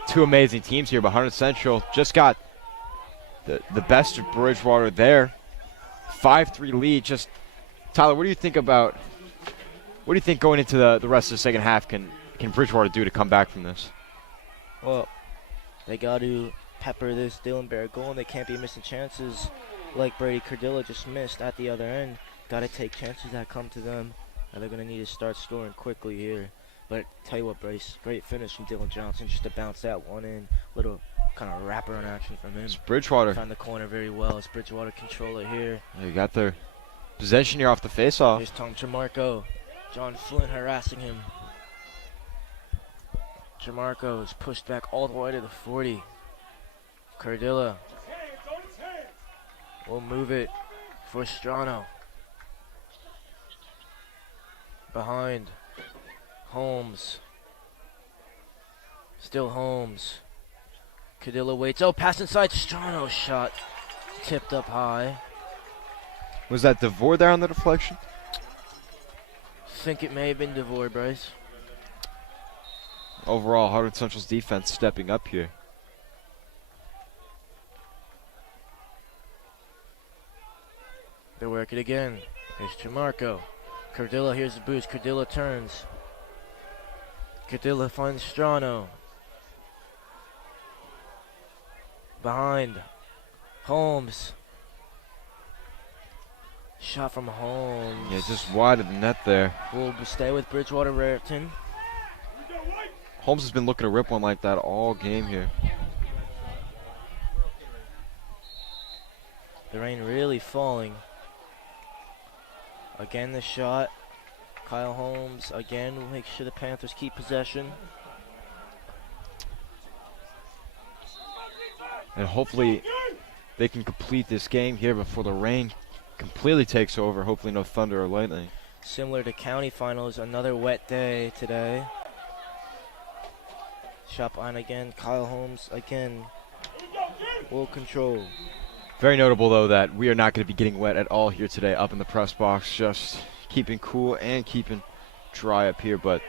two amazing teams here, but Hunterdon Central just got the best of Bridgewater there. 5-3 lead. Just Tyler, what do you think going into the rest of the second half can Bridgewater do to come back from this? Well, they got to pepper this Dylan Bear goal, and they can't be missing chances like Brady Cardilla just missed at the other end. Got to take chances that come to them, and they're going to need to start scoring quickly here. But tell you what, Bryce, great finish from Dylan Johnson just to bounce that one in. Little kind of wraparound action from him. It's Bridgewater. Found the corner very well. It's Bridgewater control it here. You got their possession here off the faceoff. Here's Tom Tremarco. John Flynn harassing him. Tremarco is pushed back all the way to the 40. Cardilla will move it for Strano. Behind. Holmes. Still Holmes. Cardilla waits. Oh, pass inside. Strano shot. Tipped up high. Was that DeVore there on the deflection? think it may have been DeVore, Bryce. Overall, Hunterdon Central's defense stepping up here. They work it again. Here's Jamarco. Cardilla, here's the boost. Cardilla turns. Cardilla finds Strano. Behind. Holmes. Shot from Holmes. Yeah, just wide of the net there. Will stay with Bridgewater Raritan. Holmes has been looking to rip one like that all game here. The rain really falling. Again the shot. Kyle Holmes again will make sure the Panthers keep possession. And hopefully they can complete this game here before the rain completely takes over. Hopefully no thunder or lightning. Similar to county finals, another wet day today. Shot on again. Kyle Holmes again. Will control. Very notable, though, that we are not going to be getting wet at all here today up in the press box. Just keeping cool and keeping dry up here, but...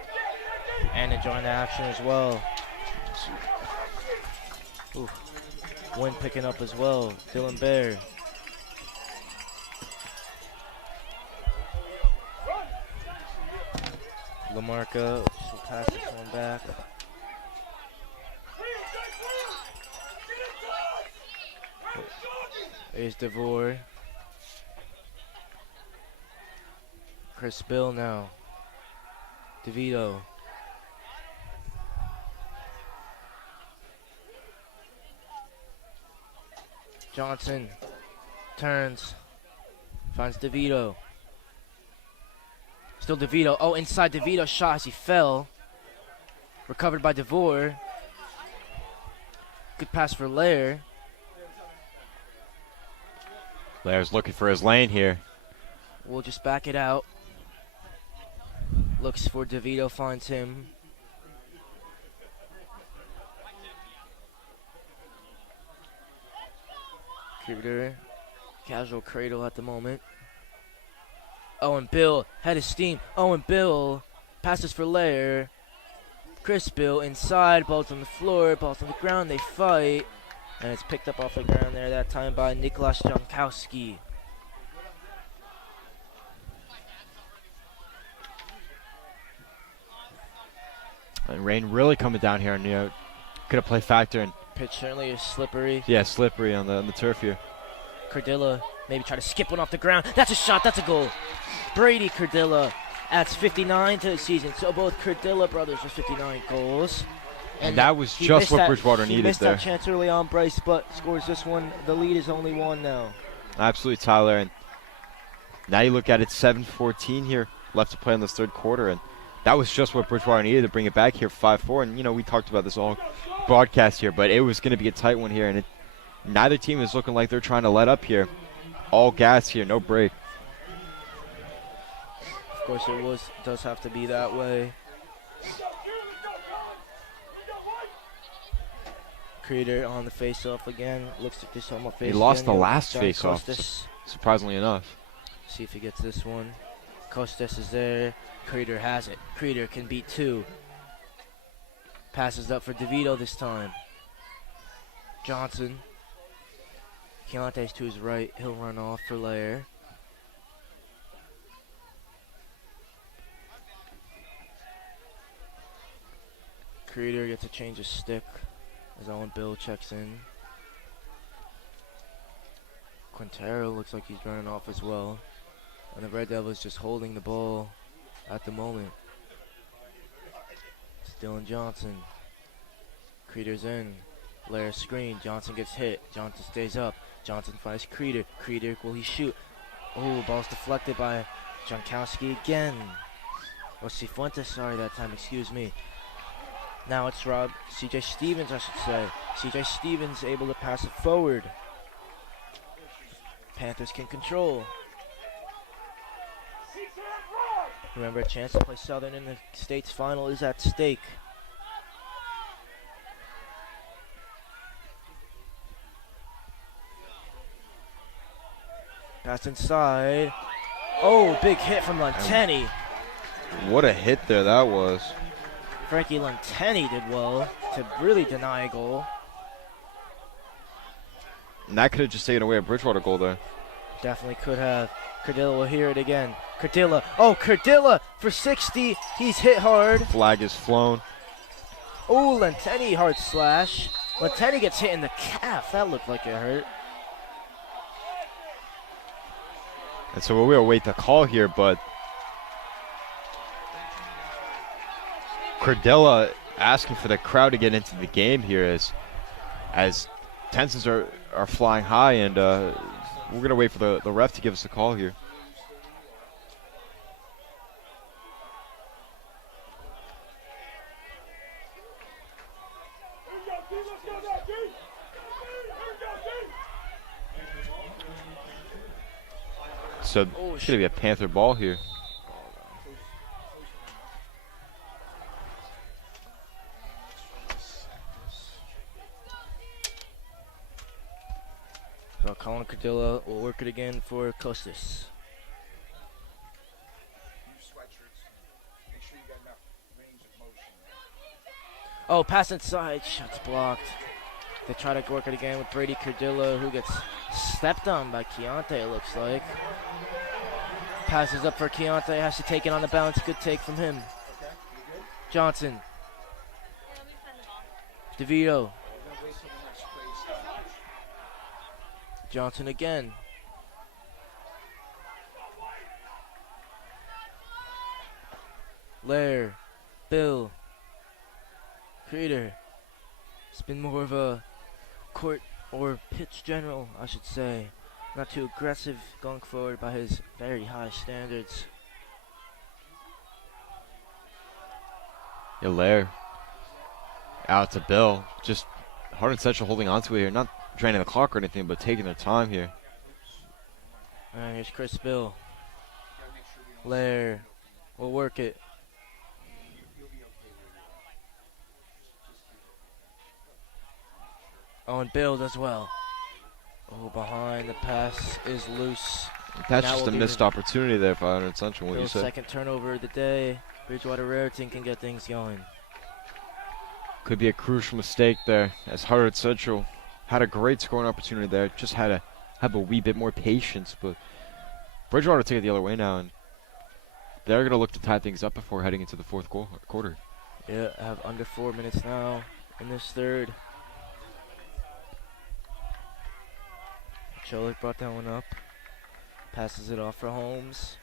And enjoying the action as well. Ooh. Wind picking up as well. Dylan Bear. Lamarca will pass this one back. Here's DeVore. Chris Bill now. DeVito. Johnson turns. Finds DeVito. Still DeVito. Oh, inside DeVito. Shot as he fell. Recovered by DeVore. Good pass for Lair. Lair's looking for his lane here. We'll just back it out. Looks for DeVito, finds him. Critter, casual cradle at the moment. Owen Bill had his steam. Owen Bill passes for Lair. Chris Bill inside, ball's on the floor, ball's on the ground, they fight. And it's picked up off the ground there that time by Nicholas Jankowski. And rain really coming down here, and could have played factor. And Pitch certainly is slippery. yeah, slippery on the turf here. Cardilla maybe try to skip one off the ground. That's a shot, that's a goal. Brady Cardilla adds 59 to the season. So both Cardilla brothers with 59 goals. And that was just what Bridgewater needed there. He missed that chance early on, Bryce, but scores this one. The lead is only one now. Absolutely, Tyler. And now you look at it, 7:14 here left to play in this third quarter. And that was just what Bridgewater needed to bring it back here, 5-4. And, we talked about this all broadcast here, but it was going to be a tight one here. And neither team is looking like they're trying to let up here. All gas here, no break. Of course, it does have to be that way. Creator on the face-off again. Looks like this on my face. He lost again. the last John face-off, Costas. surprisingly enough. See if he gets this one. Costas is there. Creator has it. Creator can beat two. Passes up for DeVito this time. Johnson. Keontae's to his right. He'll run off for Lair. Creator gets a change of stick as Owen Bill checks in. Quintero looks like he's running off as well. And the Red Devils just holding the ball at the moment. It's Dylan Johnson. Creeder's in. Lair screen. Johnson gets hit. Johnson stays up. Johnson finds Creeder. Creeder, will he shoot? Oh, ball's deflected by Jankowski again. Or Cifuentes, sorry, that time, excuse me. Now it's C.J. Stevens, I should say. C.J. Stevens able to pass it forward. Panthers can control. Remember, a chance to play Southern in the state's final is at stake. Pass inside. Oh, big hit from Montani. What a hit there that was. Frankie Lenteni did well to really deny a goal. And that could have just taken away a Bridgewater goal there. Definitely could have. Cardilla will hear it again. Cardilla. Oh, Cardilla for 60. He's hit hard. Flag is flown. Oh, Lenteni hard slash. Lenteni gets hit in the calf. That looked like it hurt. And so we'll await the call here, but Cardilla asking for the crowd to get into the game here as tensions are flying high, and we're going to wait for the ref to give us a call here. So it's going to be a Panther ball here. So Colin Cardilla will work it again for Costas. Oh, pass inside, shots blocked. They try to work it again with Brady Cardilla, who gets stepped on by Keontae, it looks like. Passes up for Keontae, has to take it on the bounce. Good take from him. Johnson. DeVito. Johnson again. Lair. Bill. Creator. It's been more of a court or pitch general, I should say. Not too aggressive going forward by his very high standards. Hilaire out to Bill. Just Hunterdon Central holding on to it here. Not draining the clock or anything, but taking their time here. And here's Chris Bill. Lair will work it. Oh, and Bill as well. Oh, behind, the pass is loose. That's just a missed opportunity there for Hunterdon Central. What do you say? Second turnover of the day. Bridgewater Raritan can get things going. Could be a crucial mistake there, as Hunterdon Central had a great scoring opportunity there. Just had to have a wee bit more patience, but Bridgewater take it the other way now, and they're going to look to tie things up before heading into the fourth quarter. Yeah, I have under 4 minutes now in this third. Cholik brought that one up. Passes it off for Holmes.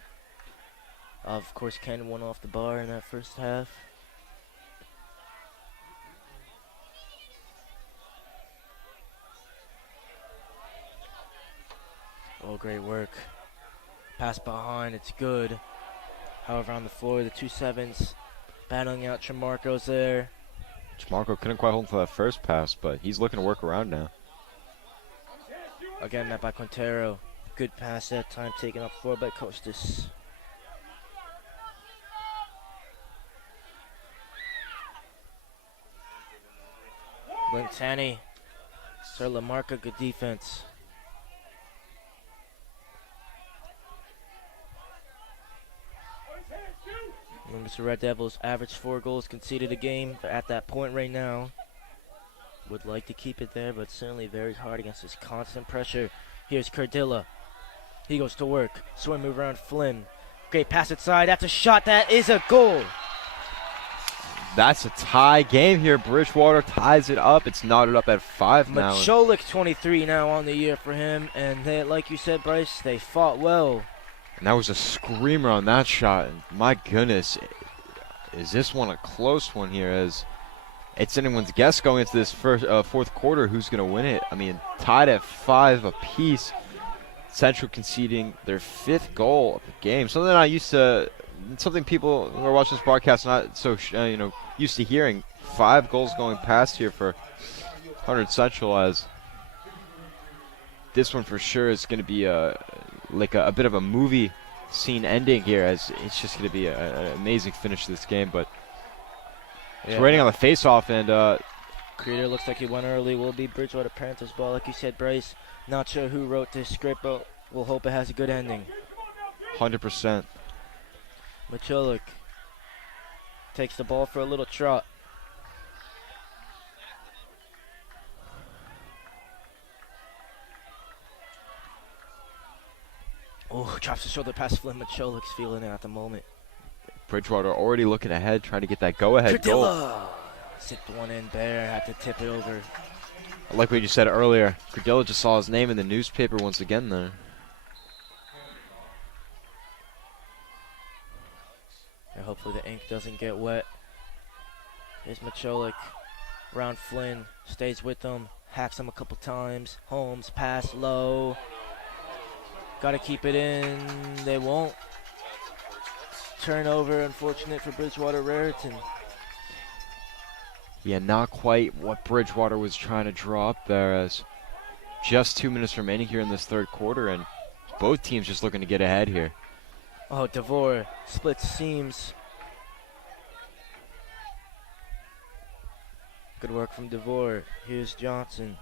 Of course, Ken won off the bar in that first half. Oh, great work. Pass behind, it's good. However, on the floor, the 2-7s battling out. Tremarco's there. Tremarco couldn't quite hold for that first pass, but he's looking to work around now. Again, met by Quintero. Good pass that time, taken up forward by Costas. Lentani. Sir Lamarca, good defense. Mr. Red Devils average 4 goals conceded a game. They're at that point right now. Would like to keep it there, but certainly very hard against this constant pressure. Here's Cardilla. He goes to work. Swing move around Flynn. Great pass inside. That's a shot. That is a goal. That's a tie game here. Bridgewater ties it up. It's knotted up at 5 now. Macholik 23 now on the year for him. And they, like you said, Bryce, they fought well. And that was a screamer on that shot. And my goodness, is this one a close one here? As it's anyone's guess going into this fourth quarter who's going to win it. I mean, tied at 5 apiece. Central conceding their 5th goal of the game. Something I used to, something people who are watching this broadcast not so used to hearing. 5 goals going past here for Hunterdon Central, as this one for sure is going to be like a bit of a movie scene ending here, as it's just going to be an amazing finish to this game. But it's waiting on the face-off, and Creator looks like he went early. Will be Bridgewater Panthers ball, like you said, Bryce. Not sure who wrote this script, but we'll hope it has a good ending. 100%. Macholik Takes the ball for a little trot. Oh, drops the shoulder pass. Flynn Macholik's feeling it at the moment. Bridgewater already looking ahead, trying to get that go-ahead goal. Cardilla zipped one in there. Had to tip it over. Like what you said earlier, Cardilla just saw his name in the newspaper once again there. And hopefully the ink doesn't get wet. Here's Macholik. Around Flynn. Stays with him. Hacks him a couple times. Holmes, pass low. Got to keep it in. They won't. Turnover, unfortunate for Bridgewater Raritan. Yeah, not quite what Bridgewater was trying to draw up there, as just 2 minutes remaining here in this third quarter, and both teams just looking to get ahead here. Oh, DeVore splits seams. Good work from DeVore. Here's Johnson.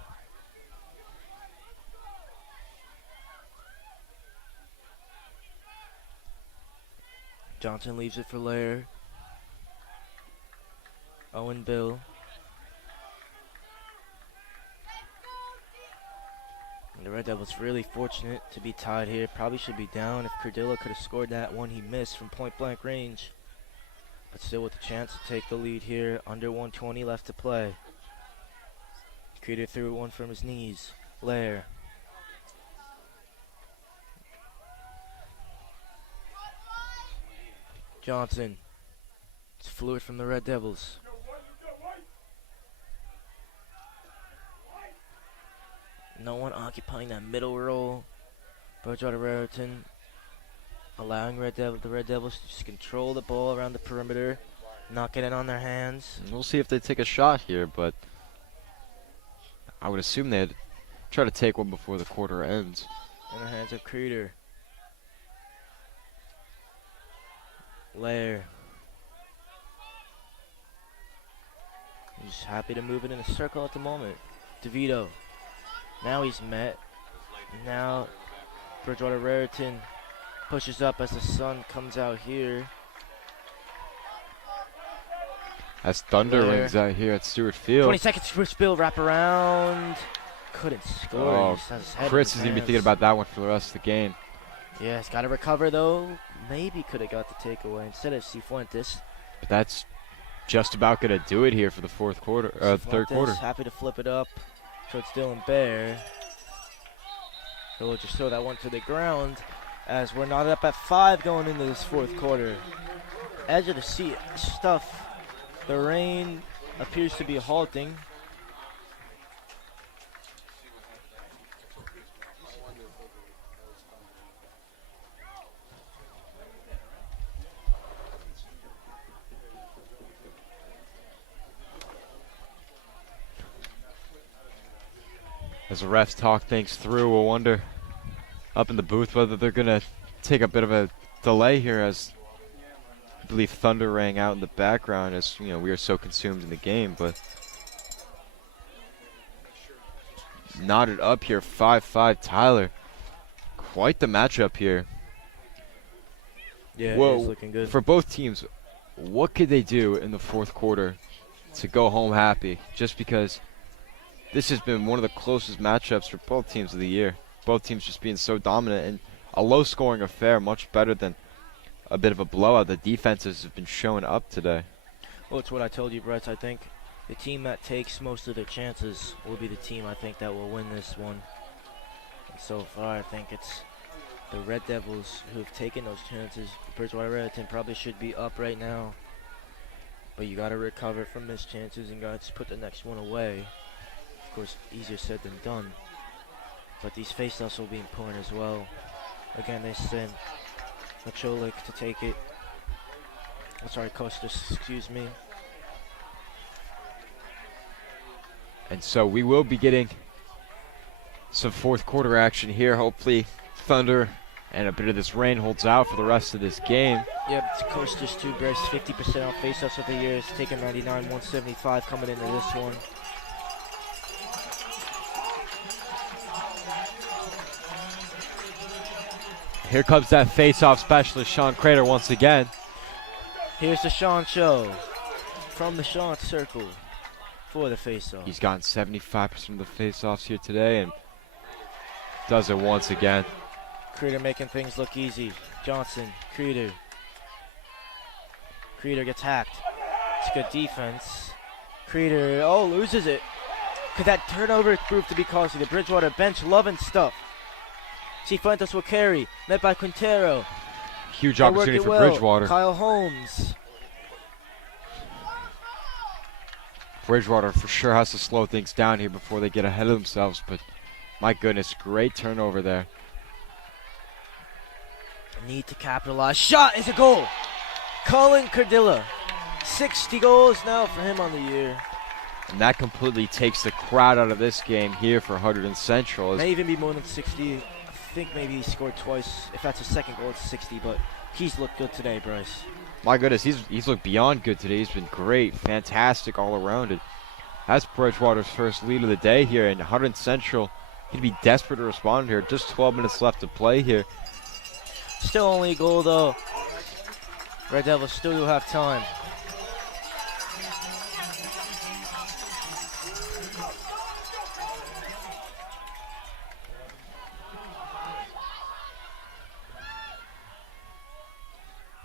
Johnson leaves it for Lair. Owen Bill. And the Red Devils really fortunate to be tied here. Probably should be down. If Cardilla could have scored that one he missed from point blank range. But still with a chance to take the lead here. Under 120 left to play. Creator threw one from his knees. Lair. Johnson. It's fluid from the Red Devils. No one occupying that middle role. Bridgewater Raritan allowing the Red Devils to just control the ball around the perimeter, not get it on their hands. And we'll see if they take a shot here, but I would assume they'd try to take one before the quarter ends. In the hands of Creeder. Lair. He's happy to move it in a circle at the moment. DeVito. Now he's met. Now Bridgewater Raritan pushes up as the sun comes out here. As Thunder Lair. rings out here at Stewart Field. 20 seconds for Spill, wrap around. Couldn't score. Oh, He just has his head in Chris his is going to be hands. thinking about that one for the rest of the game. Yeah, he's got to recover though. Maybe could have got the takeaway instead of Cifuentes. But that's just about going to do it here for the third quarter. Cifuentes happy to flip it up towards Dylan Bear. So we'll just throw that one to the ground as we're not up at 5 going into this fourth quarter. Edge of the seat stuff. The rain appears to be halting. As the refs talk things through, we'll wonder up in the booth whether they're going to take a bit of a delay here, as I believe Thunder rang out in the background, as we are so consumed in the game. But knotted up here, 5-5 Tyler. Quite the matchup here. Yeah, Whoa, it's looking good. for both teams, what could they do in the fourth quarter to go home happy? Just because this has been one of the closest matchups for both teams of the year. Both teams just being so dominant, and a low-scoring affair, much better than a bit of a blowout. The defenses have been showing up today. Well, it's what I told you, Brett. I think the team that takes most of their chances will be the team I think that will win this one. And so far, I think it's the Red Devils who have taken those chances. Bridgewater Raritan probably should be up right now. But you got to recover from missed chances and got to put the next one away. Of course, easier said than done. But these faceoffs will be important as well. Again, they send Macholik to take it. Oh, sorry, Costas, excuse me. And so we will be getting some fourth quarter action here. Hopefully Thunder and a bit of this rain holds out for the rest of this game. Yep, it's Costas too. Bears 50% on faceoffs of the year. It's taking 99, 175 coming into this one. Here comes that face-off specialist, Sean Crater, once again. Here's the Sean Show from the Sean Circle for the faceoff. He's gotten 75% of the faceoffs here today and does it once again. Creeder making things look easy. Johnson, Creeder. Creeder gets hacked. It's good defense. Creeder, loses it. Could that turnover prove to be costly? The Bridgewater bench loving stuff. Cifuentes will carry, met by Quintero. Huge They'll work opportunity it for well. Bridgewater. Kyle Holmes. Bridgewater for sure has to slow things down here before they get ahead of themselves, but my goodness, great turnover there. Need to capitalize. Shot is a goal. Colin Cardilla. 60 goals now for him on the year. And that completely takes the crowd out of this game here for Hunterdon Central. May even be more than 60. I think maybe he scored twice. If that's his second goal, it's 60, but he's looked good today, Bryce. My goodness, he's looked beyond good today. He's been great, fantastic all around it. That's Bridgewater's first lead of the day here, and Hunterdon Central can be desperate to respond here. Just 12 minutes left to play here. Still only a goal, though. Red Devils still do have time.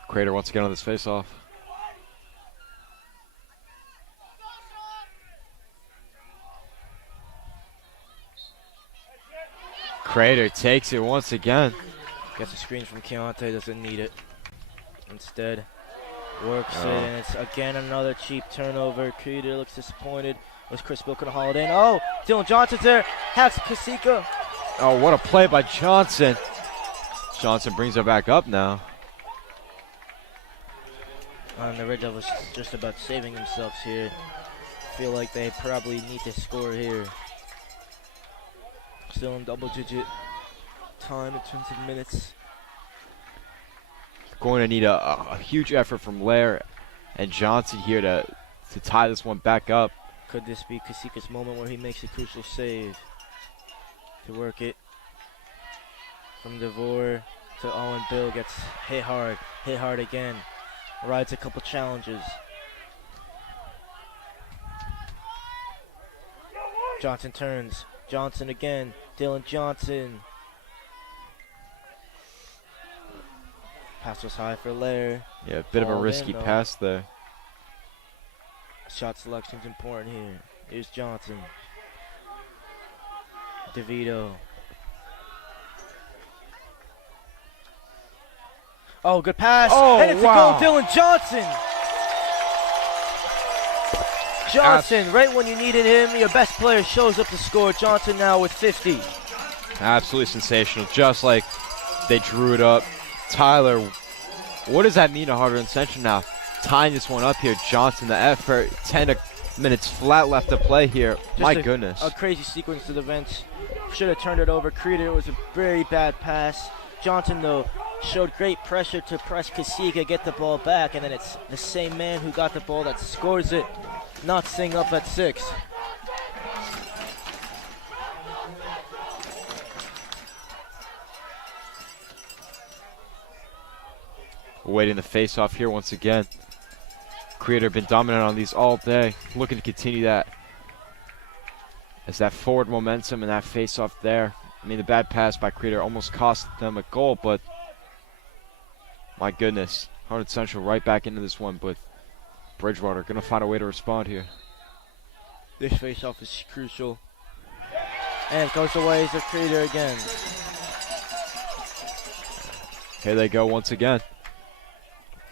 Crater once again on this face-off. Crater takes it once again. Gets a screen from Keontae, doesn't need it. Instead, works it, Oh. and it's again another cheap turnover. Creeder looks disappointed. Was Chris Bill could have hauled in. Oh, Dylan Johnson's there. Hacks Kasika. Oh, what a play by Johnson. Johnson brings it back up now. And the Red Devils just about saving themselves here. Feel like they probably need to score here. Still in double-digit time in terms of minutes. Going to need a huge effort from Lair and Johnson here to tie this one back up. Could this be Kasika's moment where he makes a crucial save? To work it from DeVore to Owen. Bill gets hit hard again. Rides a couple challenges. Johnson turns. Johnson again. Dylan Johnson. Pass was high for Lair. Yeah, a bit of a Hauled in, risky though. pass there. Shot selection's important here. Here's Johnson. DeVito. Oh, good pass. Oh, and it's wow. a goal, Dylan Johnson. Johnson, right when you needed him, your best player shows up to score. Johnson now with 50. Absolutely sensational, just like they drew it up. Tyler, what does that mean to Hunterdon Central now? Tying this one up here. Johnson, the effort. 10 minutes flat left to play here. My goodness. A crazy sequence of events. Should have turned it over. Creeder, it was a very bad pass. Johnson, though, showed great pressure to press Kasika, get the ball back, and then it's the same man who got the ball that scores it. Not staying up at 6. Waiting the face-off here once again. Creator been dominant on these all day. Looking to continue that. As that forward momentum and that face-off there. I mean, the bad pass by Creator almost cost them a goal, but my goodness. Hunterdon Central right back into this one, but Bridgewater going to find a way to respond here. This face-off is crucial. And it goes the ways of Creeder again. Here they go once again.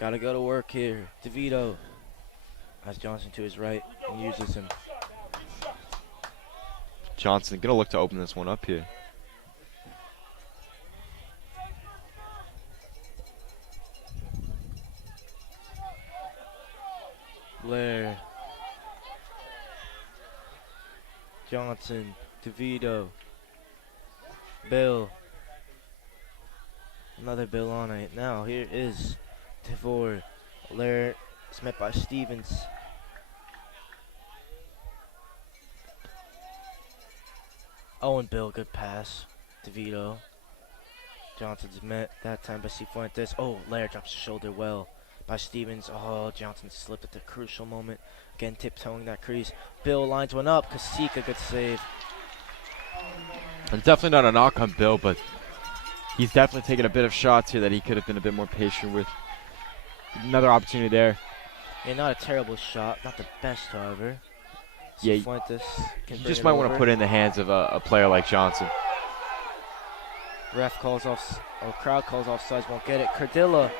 Gotta go to work here. DeVito has Johnson to his right and uses him. Johnson going to look to open this one up here. Blair. Johnson. DeVito. Bill. Another Bill on it. Now here is DeVore. Blair is met by Stevens. Owen Bill, good pass. DeVito. Johnson's met that time by Cifuentes. Oh, Lair drops the shoulder well by Stevens. Oh, Johnson slipped at the crucial moment. Again, tiptoeing that crease. Bill lines one up. Kasika, good save. And definitely not a knock on Bill, but he's definitely taken a bit of shots here that he could have been a bit more patient with. Another opportunity there. Yeah, not a terrible shot. Not the best, however. Yeah, Fuentes can You bring just it might want to over. put it in the hands of a player like Johnson. Ref calls off, or crowd calls offsides, won't get it. Cardilla,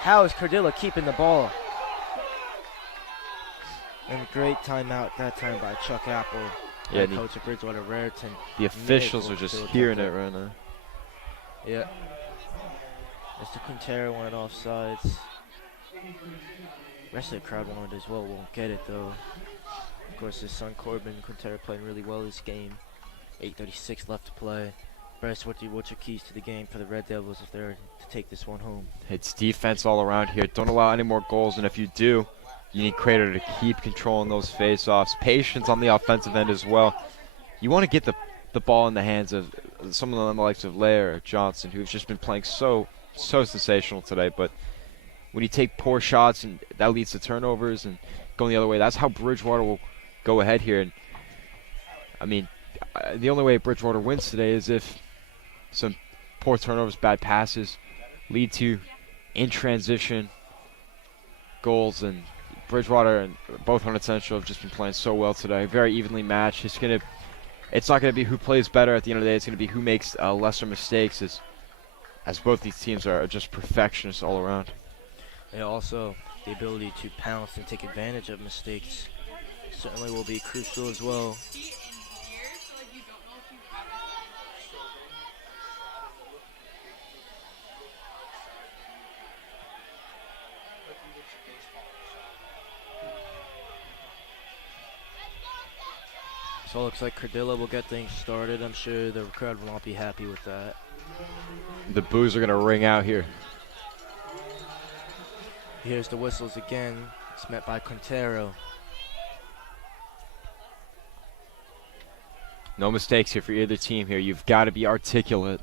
how is Cardilla keeping the ball? And great timeout that time by Chuck Apple, Yeah, head coach of Bridgewater Raritan. The officials are just Field hearing goal. it right now. Yeah. Mr. Quintero wanted offsides. Rest of the crowd wanted as well, won't get it though. Of course, his son Corbin Quintero playing really well this game. 8:36 left to play. Bryce, what's your keys to the game for the Red Devils if they're to take this one home? It's defense all around here. Don't allow any more goals, and if you do, you need Crater to keep controlling those face-offs. Patience on the offensive end as well. You want to get the ball in the hands of someone on the likes of Lair or Johnson, who've just been playing so sensational today. But when you take poor shots and that leads to turnovers and going the other way, that's how Bridgewater will go ahead here. And I mean, the only way Bridgewater wins today is if some poor turnovers, bad passes lead to in transition goals. And Bridgewater and both Hunterdon Central have just been playing so well today. Very evenly matched. It's not going to be who plays better at the end of the day. It's going to be who makes lesser mistakes, as both these teams are just perfectionists all around. And also, the ability to pounce and take advantage of mistakes certainly will be crucial as well. So it looks like Cardilla will get things started. I'm sure the crowd will not be happy with that. The boos are going to ring out here. Here's the whistles again. It's met by Quintero. No mistakes here for either team here. You've got to be articulate.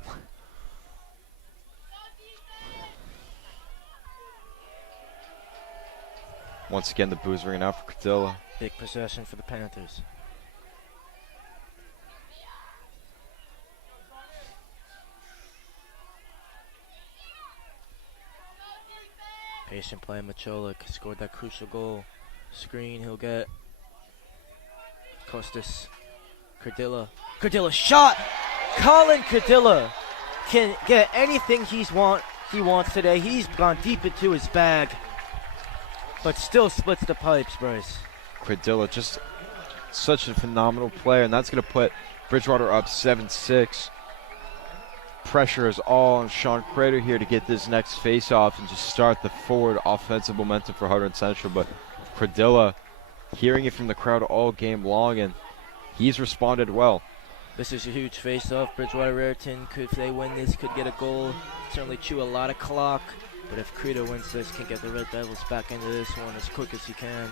Once again, the boos ringing out for Cardilla. Big possession for the Panthers. Patient play, Macholik scored that crucial goal. Screen, he'll get Costas. Cardilla. Cardilla shot! Colin Cardilla can get anything he wants today. He's gone deep into his bag, but still splits the pipes, Bryce. Cardilla, just such a phenomenal player, and that's going to put Bridgewater up 7-6. Pressure is all on Sean Crater here to get this next face-off and just start the forward offensive momentum for Hunterdon Central. But Cardilla, hearing it from the crowd all game long, and he's responded well. This is a huge face-off. Bridgewater Raritan, if they win this, could get a goal. Certainly chew a lot of clock. But if Credo wins this, can get the Red Devils back into this one as quick as he can.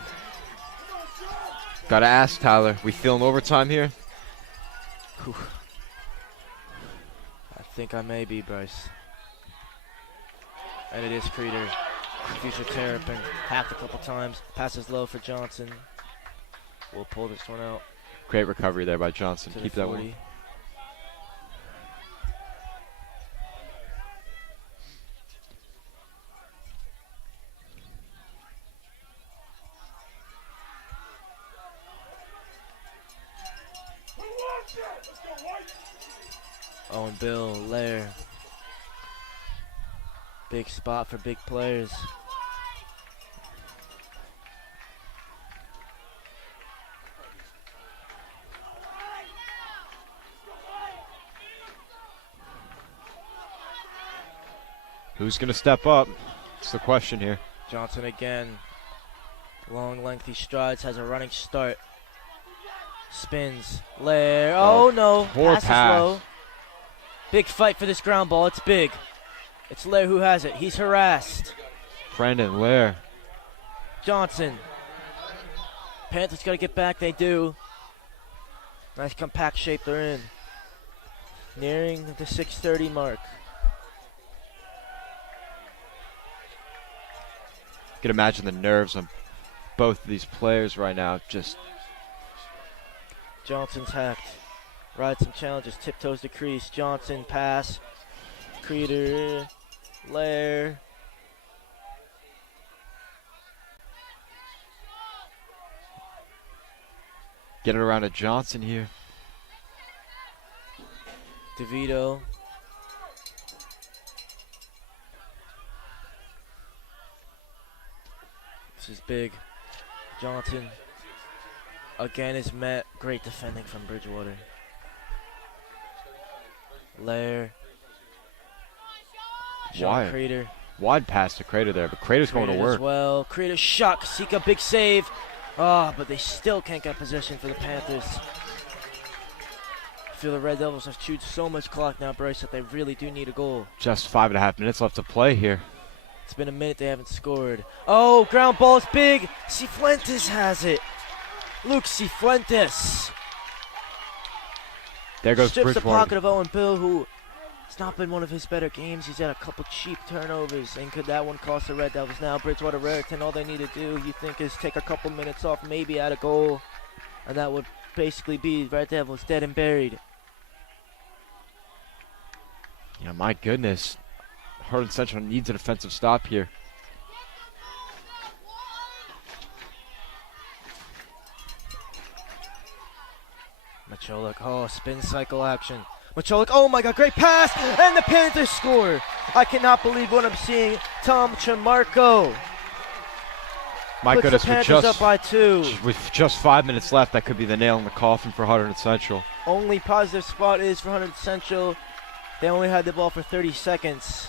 Gotta ask, Tyler, we feeling overtime here? Whew. I think I may be, Bryce. And it is Creeder. Future Terrapin hacked a couple times. Passes low for Johnson. We'll pull this one out. Great recovery there by Johnson. To Keep the that 40. one. Owen Bill, Lair. Big spot for big players. Who's going to step up? That's the question here. Johnson again. Long, lengthy strides, has a running start. Spins. Lair. Oh no. Poor Passes pass. low. Big fight for this ground ball. It's big. It's Lair who has it. He's harassed. Brandon Lair. Johnson. Panthers got to get back. They do. Nice compact shape they're in. Nearing the 6:30 mark. can imagine the nerves on both of these players right now. Just Johnson's hacked. Rides some challenges, tiptoes the crease. Johnson pass. Creeder. Lair. get it around to Johnson here. DeVito. This is big. Johnson again is met. Great defending from Bridgewater. Lair. Sean Wide. Creeder. Wide pass to Crater there, but Crater's going to Creeder work. as well. Creeder shot. Kasika big save. Ah, but they still can't get possession for the Panthers. I feel the Red Devils have chewed so much clock now, Bryce, that they really do need a goal. Just 5.5 minutes left to play here. It's been a minute they haven't scored. Oh, ground ball is big. Cifuentes has it. Luke Cifuentes. There goes Strips the Bridgewater. pocket of Owen Bill, who it's not been one of his better games. He's had a couple cheap turnovers, and could that one cost the Red Devils now? Bridgewater Raritan, all they need to do, you think, is take a couple minutes off, maybe add a goal, and that would basically be Red Devils dead and buried. Yeah, my goodness. Hunterdon Central needs a defensive stop here. Macholik, oh, spin cycle action. Macholik, oh my god, great pass, and the Panthers score. I cannot believe what I'm seeing. Tom Chamarco My puts goodness, the Panthers up by 2. with just 5 minutes left, that could be the nail in the coffin for Hunterdon Central. Only positive spot is for Hunterdon Central. They only had the ball for 30 seconds,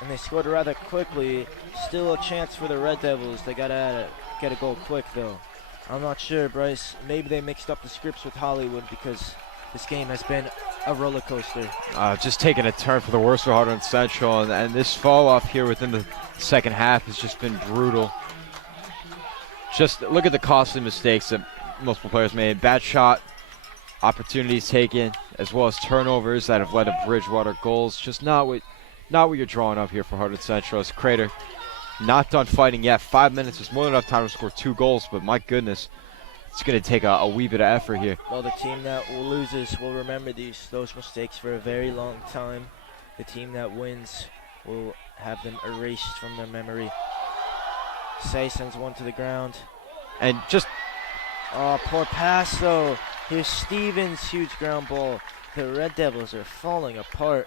and they scored rather quickly. Still a chance for the Red Devils. They gotta get a goal quick though. I'm not sure, Bryce. Maybe they mixed up the scripts with Hollywood, because this game has been a roller coaster. Just taking a turn for the worse for Hunterdon Central, and this fall off here within the second half has just been brutal. Just look at the costly mistakes that multiple players made. Bad shot, opportunities taken, as well as turnovers that have led to Bridgewater goals. Just not what you're drawing up here for Hunterdon Central. As Crater not done fighting yet. 5 minutes is more than enough time to score 2 goals, but my goodness, it's going to take a wee bit of effort here. Well, the team that loses will remember those mistakes for a very long time. The team that wins will have them erased from their memory. Say sends one to the ground. And just Oh, poor pass though. Here's Stevens, huge ground ball. The Red Devils are falling apart.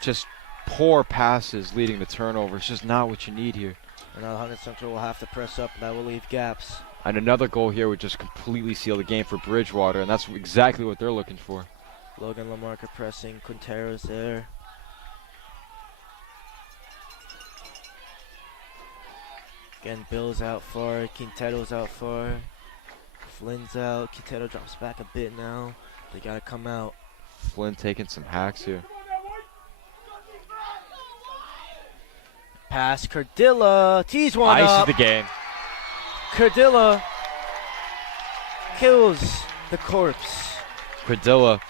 just poor passes leading to turnovers. Just not what you need here. And now Hunterdon Central will have to press up. That will leave gaps. And another goal here would just completely seal the game for Bridgewater, and that's exactly what they're looking for. Logan Lamarca pressing. Quintero's there. Again, Bill's out far. Quintero's out far. Flynn's out. Quintero drops back a bit now. They gotta come out. Flynn taking some hacks here. Pass. Cardilla. Tees one Ice up. is the game. Cardilla kills the corpse. Credilla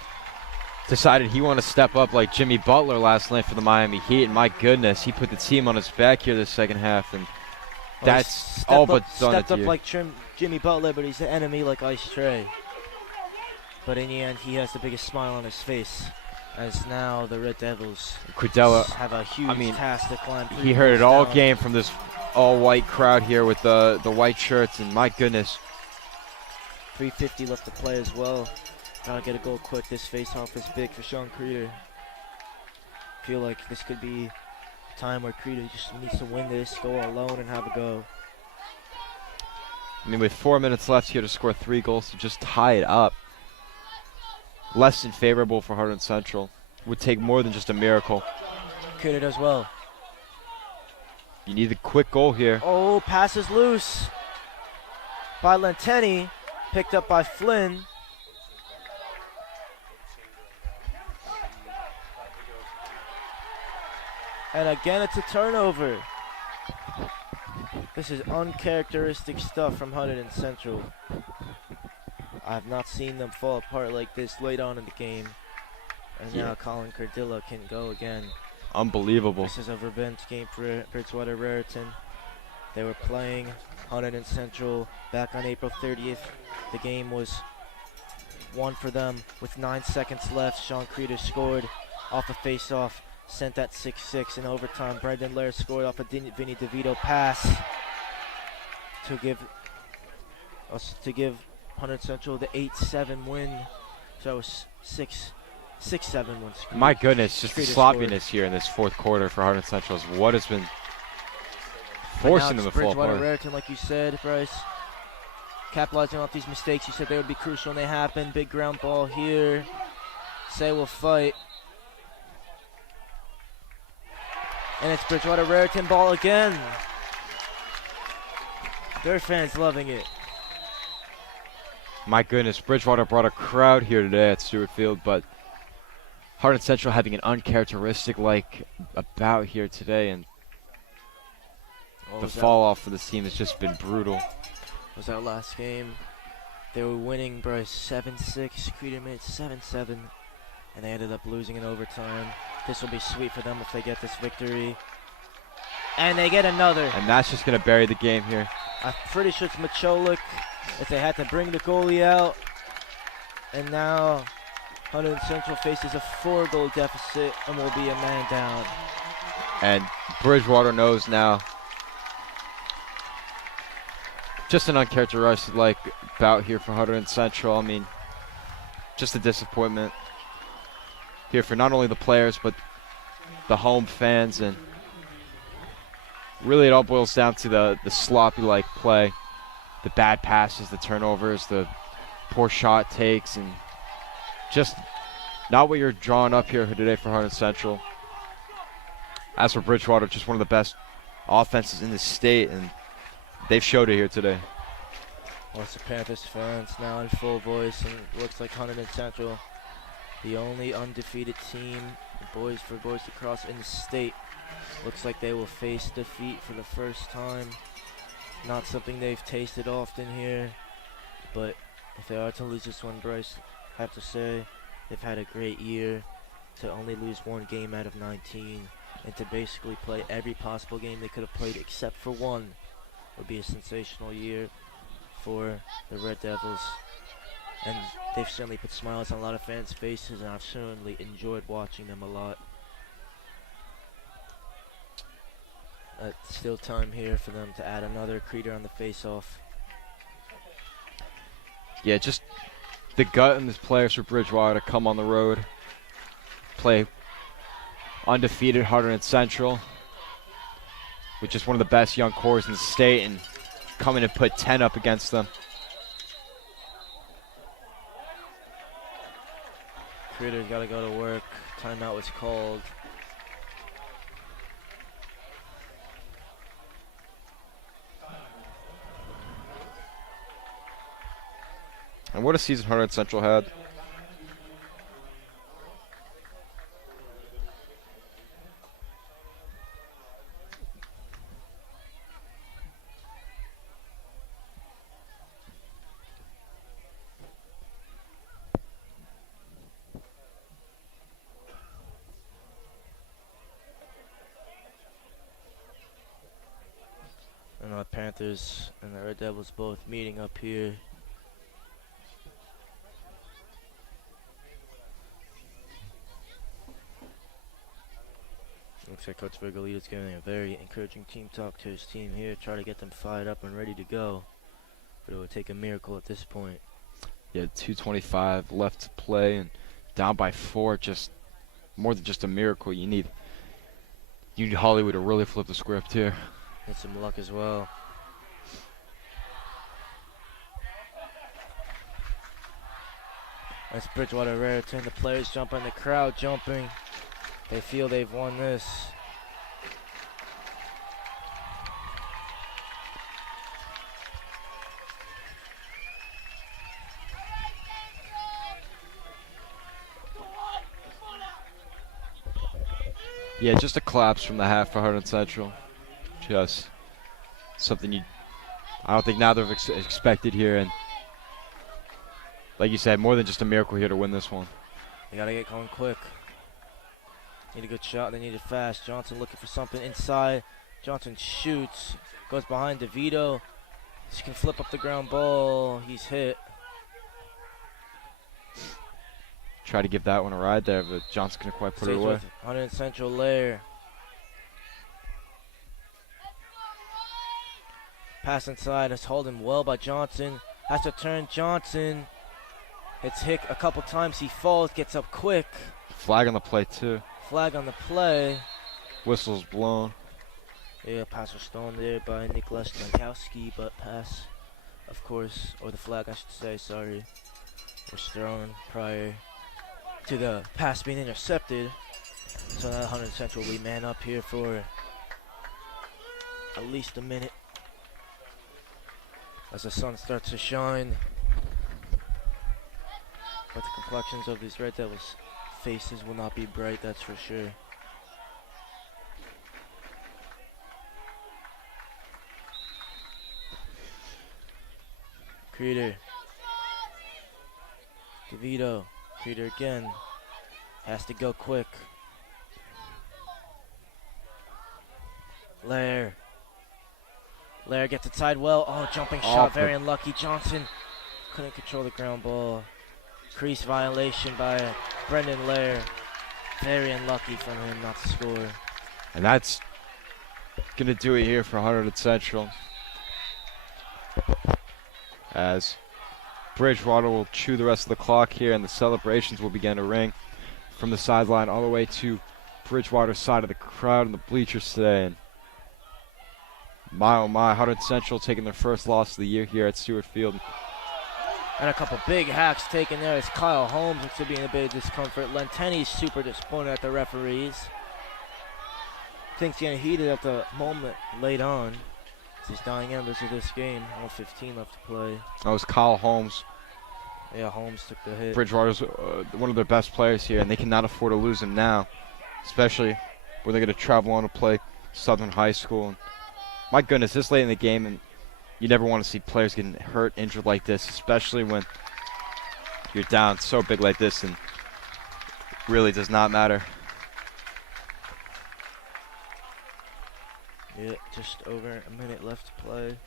decided he wanted to step up like Jimmy Butler last night for the Miami Heat, and my goodness, he put the team on his back here this second half, and that's all but done it Stepped up here. like Jimmy Butler, but he's the enemy like Ice Trey. But in the end, he has the biggest smile on his face, as now the Red Devils Credilla, have a huge task to climb. he heard it all game from this all-white crowd here with the white shirts, and my goodness. 3:50 left to play as well. Gotta get a goal quick. This face-off is big for Sean Creeder. Feel like this could be a time where Creeder just needs to win this, go alone, and have a go. I mean, with 4 minutes left here to score 3 goals to just tie it up. Less than favorable for Hunterdon Central. Would take more than just a miracle. Creeder does well. You need a quick goal here. Oh, pass is loose by Lenteni, picked up by Flynn. And again, it's a turnover. This is uncharacteristic stuff from Hunterdon Central. I have not seen them fall apart like this late on in the game. And now Colin Cardilla can go again. unbelievable. This is a revenge game for Bridgewater Raritan. They were playing Hunterdon Central back on April 30th. The game was won for them with 9 seconds left. Sean Creeder scored off a face-off, sent that 6-6 in overtime. Brendan Lair scored off a Vinny DeVito pass to give Hunterdon Central the 8-7 win. So it was 6-7 wins. My goodness, just the Creeder sloppiness here in this fourth quarter for Hunterdon Central is what has been forcing them to fall Bridgewater apart. Raritan, like you said, Bryce, capitalizing off these mistakes. You said they would be crucial, and they happen. Big ground ball here. Say will fight. And it's Bridgewater Raritan ball again. Their fans loving it. My goodness, Bridgewater brought a crowd here today at Stewart Field, but Hunterdon Central having an uncharacteristic about here today, and the fall off for this team has just been brutal. Was our last game. They were winning, Bryce, 7-6. Creeder made it 7-7, and they ended up losing in overtime. This will be sweet for them if they get this victory. And they get another. And that's just going to bury the game here. I'm pretty sure it's Macholik if they had to bring the goalie out. And now Hunterdon Central faces a 4-goal deficit and will be a man down. And Bridgewater knows now. Just an uncharacteristic bout here for Hunterdon Central. I mean, just a disappointment here for not only the players but the home fans, and really it all boils down to the sloppy play, the bad passes, the turnovers, the poor shot takes, and just not what you're drawing up here today for Hunterdon Central. As for Bridgewater, just one of the best offenses in the state, and they've showed it here today. Well, it's the Panthers fans now in full voice, and it looks like Hunterdon Central, the only undefeated team for boys lacrosse in the state. Looks like they will face defeat for the first time. Not something they've tasted often here, but if they are to lose this one, Bryce, I have to say they've had a great year. To only lose one game out of 19 and to basically play every possible game they could have played except for one would be a sensational year for the Red Devils. And they've certainly put smiles on a lot of fans' faces, and I've certainly enjoyed watching them a lot. Still time here for them to add another Creeder on the face-off. Yeah, just the gut in this players for Bridgewater to come on the road, play undefeated Hunterdon Central, with just one of the best young cores in the state, and come in and put 10 up against them. Creeder's got to go to work. Timeout was called. And what a season Hunterdon Central had. And the Panthers and the Red Devils both meeting up here. Looks like Coach Virgolito is giving a very encouraging team talk to his team here, try to get them fired up and ready to go. But it would take a miracle at this point. Yeah, 2:25 left to play and down by 4. Just more than just a miracle. You need Hollywood to really flip the script here. Need some luck as well. That's Bridgewater Raritan. The players jumping, the crowd jumping. They feel they've won this. Yeah, just a collapse from the half for Hunterdon Central. Just something I don't think neither have expected here, and like you said, more than just a miracle here to win this one. They gotta get going quick. Need a good shot. They need it fast. Johnson looking for something inside. Johnson shoots. Goes behind DeVito. He can flip up the ground ball. He's hit. Try to give that one a ride there, but Johnson couldn't quite put it away. Hunterdon Central Lair. Pass inside. It's holding well by Johnson. Has to turn. Johnson hits Hick a couple times. He falls. Gets up quick. Flag on the play, too. Flag on the play. Whistle's blown. Yeah, pass was stolen there by Nicholas Jankowski, but pass, of course, or the flag, I should say, sorry, was thrown prior to the pass being intercepted. So now Hunterdon Central will be man up here for at least a minute as the sun starts to shine. But the complexions of these Red Devils' faces will not be bright, that's for sure. Creeder. DeVito. Creeder again. Has to go quick. Lair. Lair gets it side well. Oh, jumping shot. Very unlucky. Johnson couldn't control the ground ball. Crease violation by Brendan Lair. Very unlucky from him not to score. And that's going to do it here for Hunterdon Central, as Bridgewater will chew the rest of the clock here, and the celebrations will begin to ring from the sideline all the way to Bridgewater's side of the crowd in the bleachers today. And my oh my, Hunterdon Central taking their first loss of the year here at Stewart Field. And a couple big hacks taken there as Kyle Holmes looks to be in a bit of discomfort. Lenteni's super disappointed at the referees. Things getting heated at the moment late on. These dying embers of this game. 1:15 left to play. That was Kyle Holmes. Yeah, Holmes took the hit. Bridgewater's one of their best players here, and they cannot afford to lose him now, especially when they're going to travel on to play Southern High School. And my goodness, this late in the game, and you never want to see players getting hurt, injured like this, especially when you're down so big like this, and it really does not matter. Yeah, just over a minute left to play.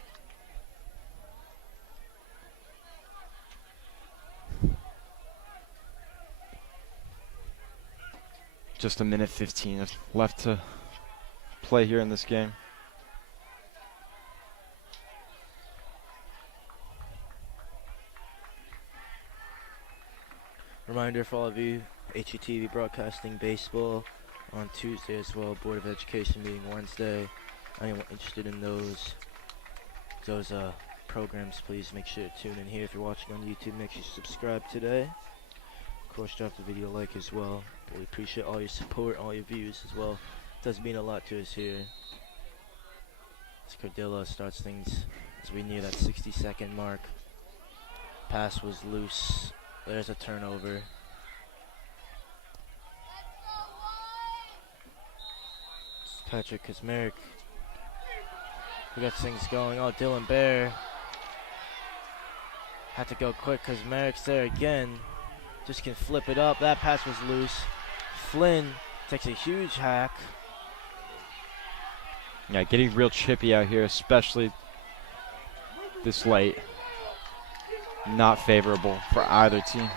Just a minute 15 left to play here in this game. Reminder for all of you, HETV broadcasting baseball on Tuesday as well. Board of Education meeting Wednesday. Anyone interested in those programs, please make sure to tune in here. If you're watching on YouTube, make sure you subscribe today. Of course, drop the video a like as well. We appreciate all your support, all your views as well. It does mean a lot to us here. As Cordilla starts things as we near that 60-second mark. Pass was loose. There's a turnover. It's Patrick Kazmarek. We got things going. Oh, Dylan Bear had to go quick because Merrick's there again. Just can flip it up. That pass was loose. Flynn takes a huge hack. Yeah, getting real chippy out here, especially this late. Not favorable for either team.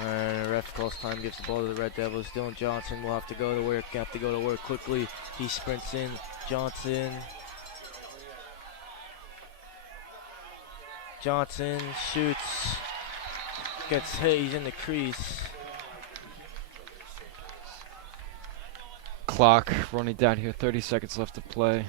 And ref calls time, gives the ball to the Red Devils. Dylan Johnson will have to go to work quickly. He sprints in. Johnson shoots. Gets hit, he's in the crease. Clock running down here, 30 seconds left to play.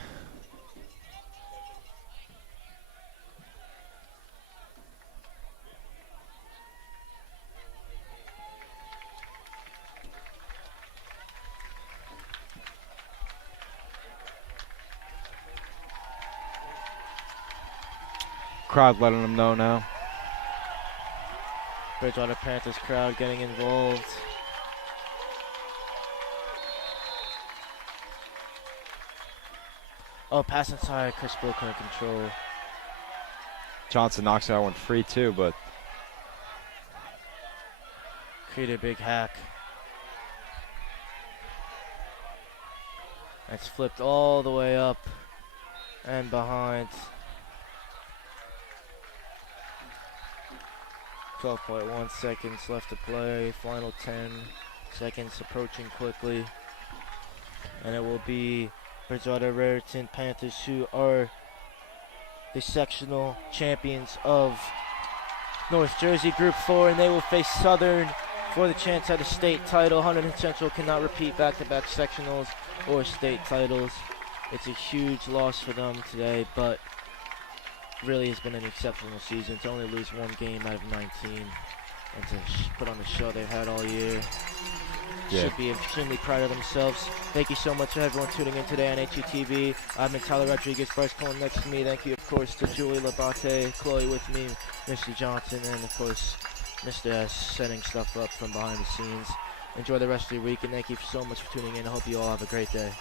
Crowd letting them know now. Bridgewater Panthers crowd getting involved. Oh, pass inside. Chris Bill couldn't control. Johnson knocks that one free too, but Created a big hack. That's flipped all the way up and behind. 12.1 seconds left to play. Final 10 seconds approaching quickly. And it will be Bridgewater Raritan Panthers, who are the sectional champions of North Jersey Group 4, and they will face Southern for the chance at a state title. Hunterdon Central cannot repeat back-to-back sectionals or state titles. It's a huge loss for them today, but really has been an exceptional season to only lose one game out of 19 and to put on the show they've had all year. Yeah. Should be extremely proud of themselves. Thank you so much for everyone tuning in today on HETV. I've been Tyler Rodriguez, Bryce Cohen next to me. Thank you, of course, to Julie Labate, Chloe with me, Mr. Johnson, and, of course, Mr. S setting stuff up from behind the scenes. Enjoy the rest of your week, and thank you so much for tuning in. I hope you all have a great day.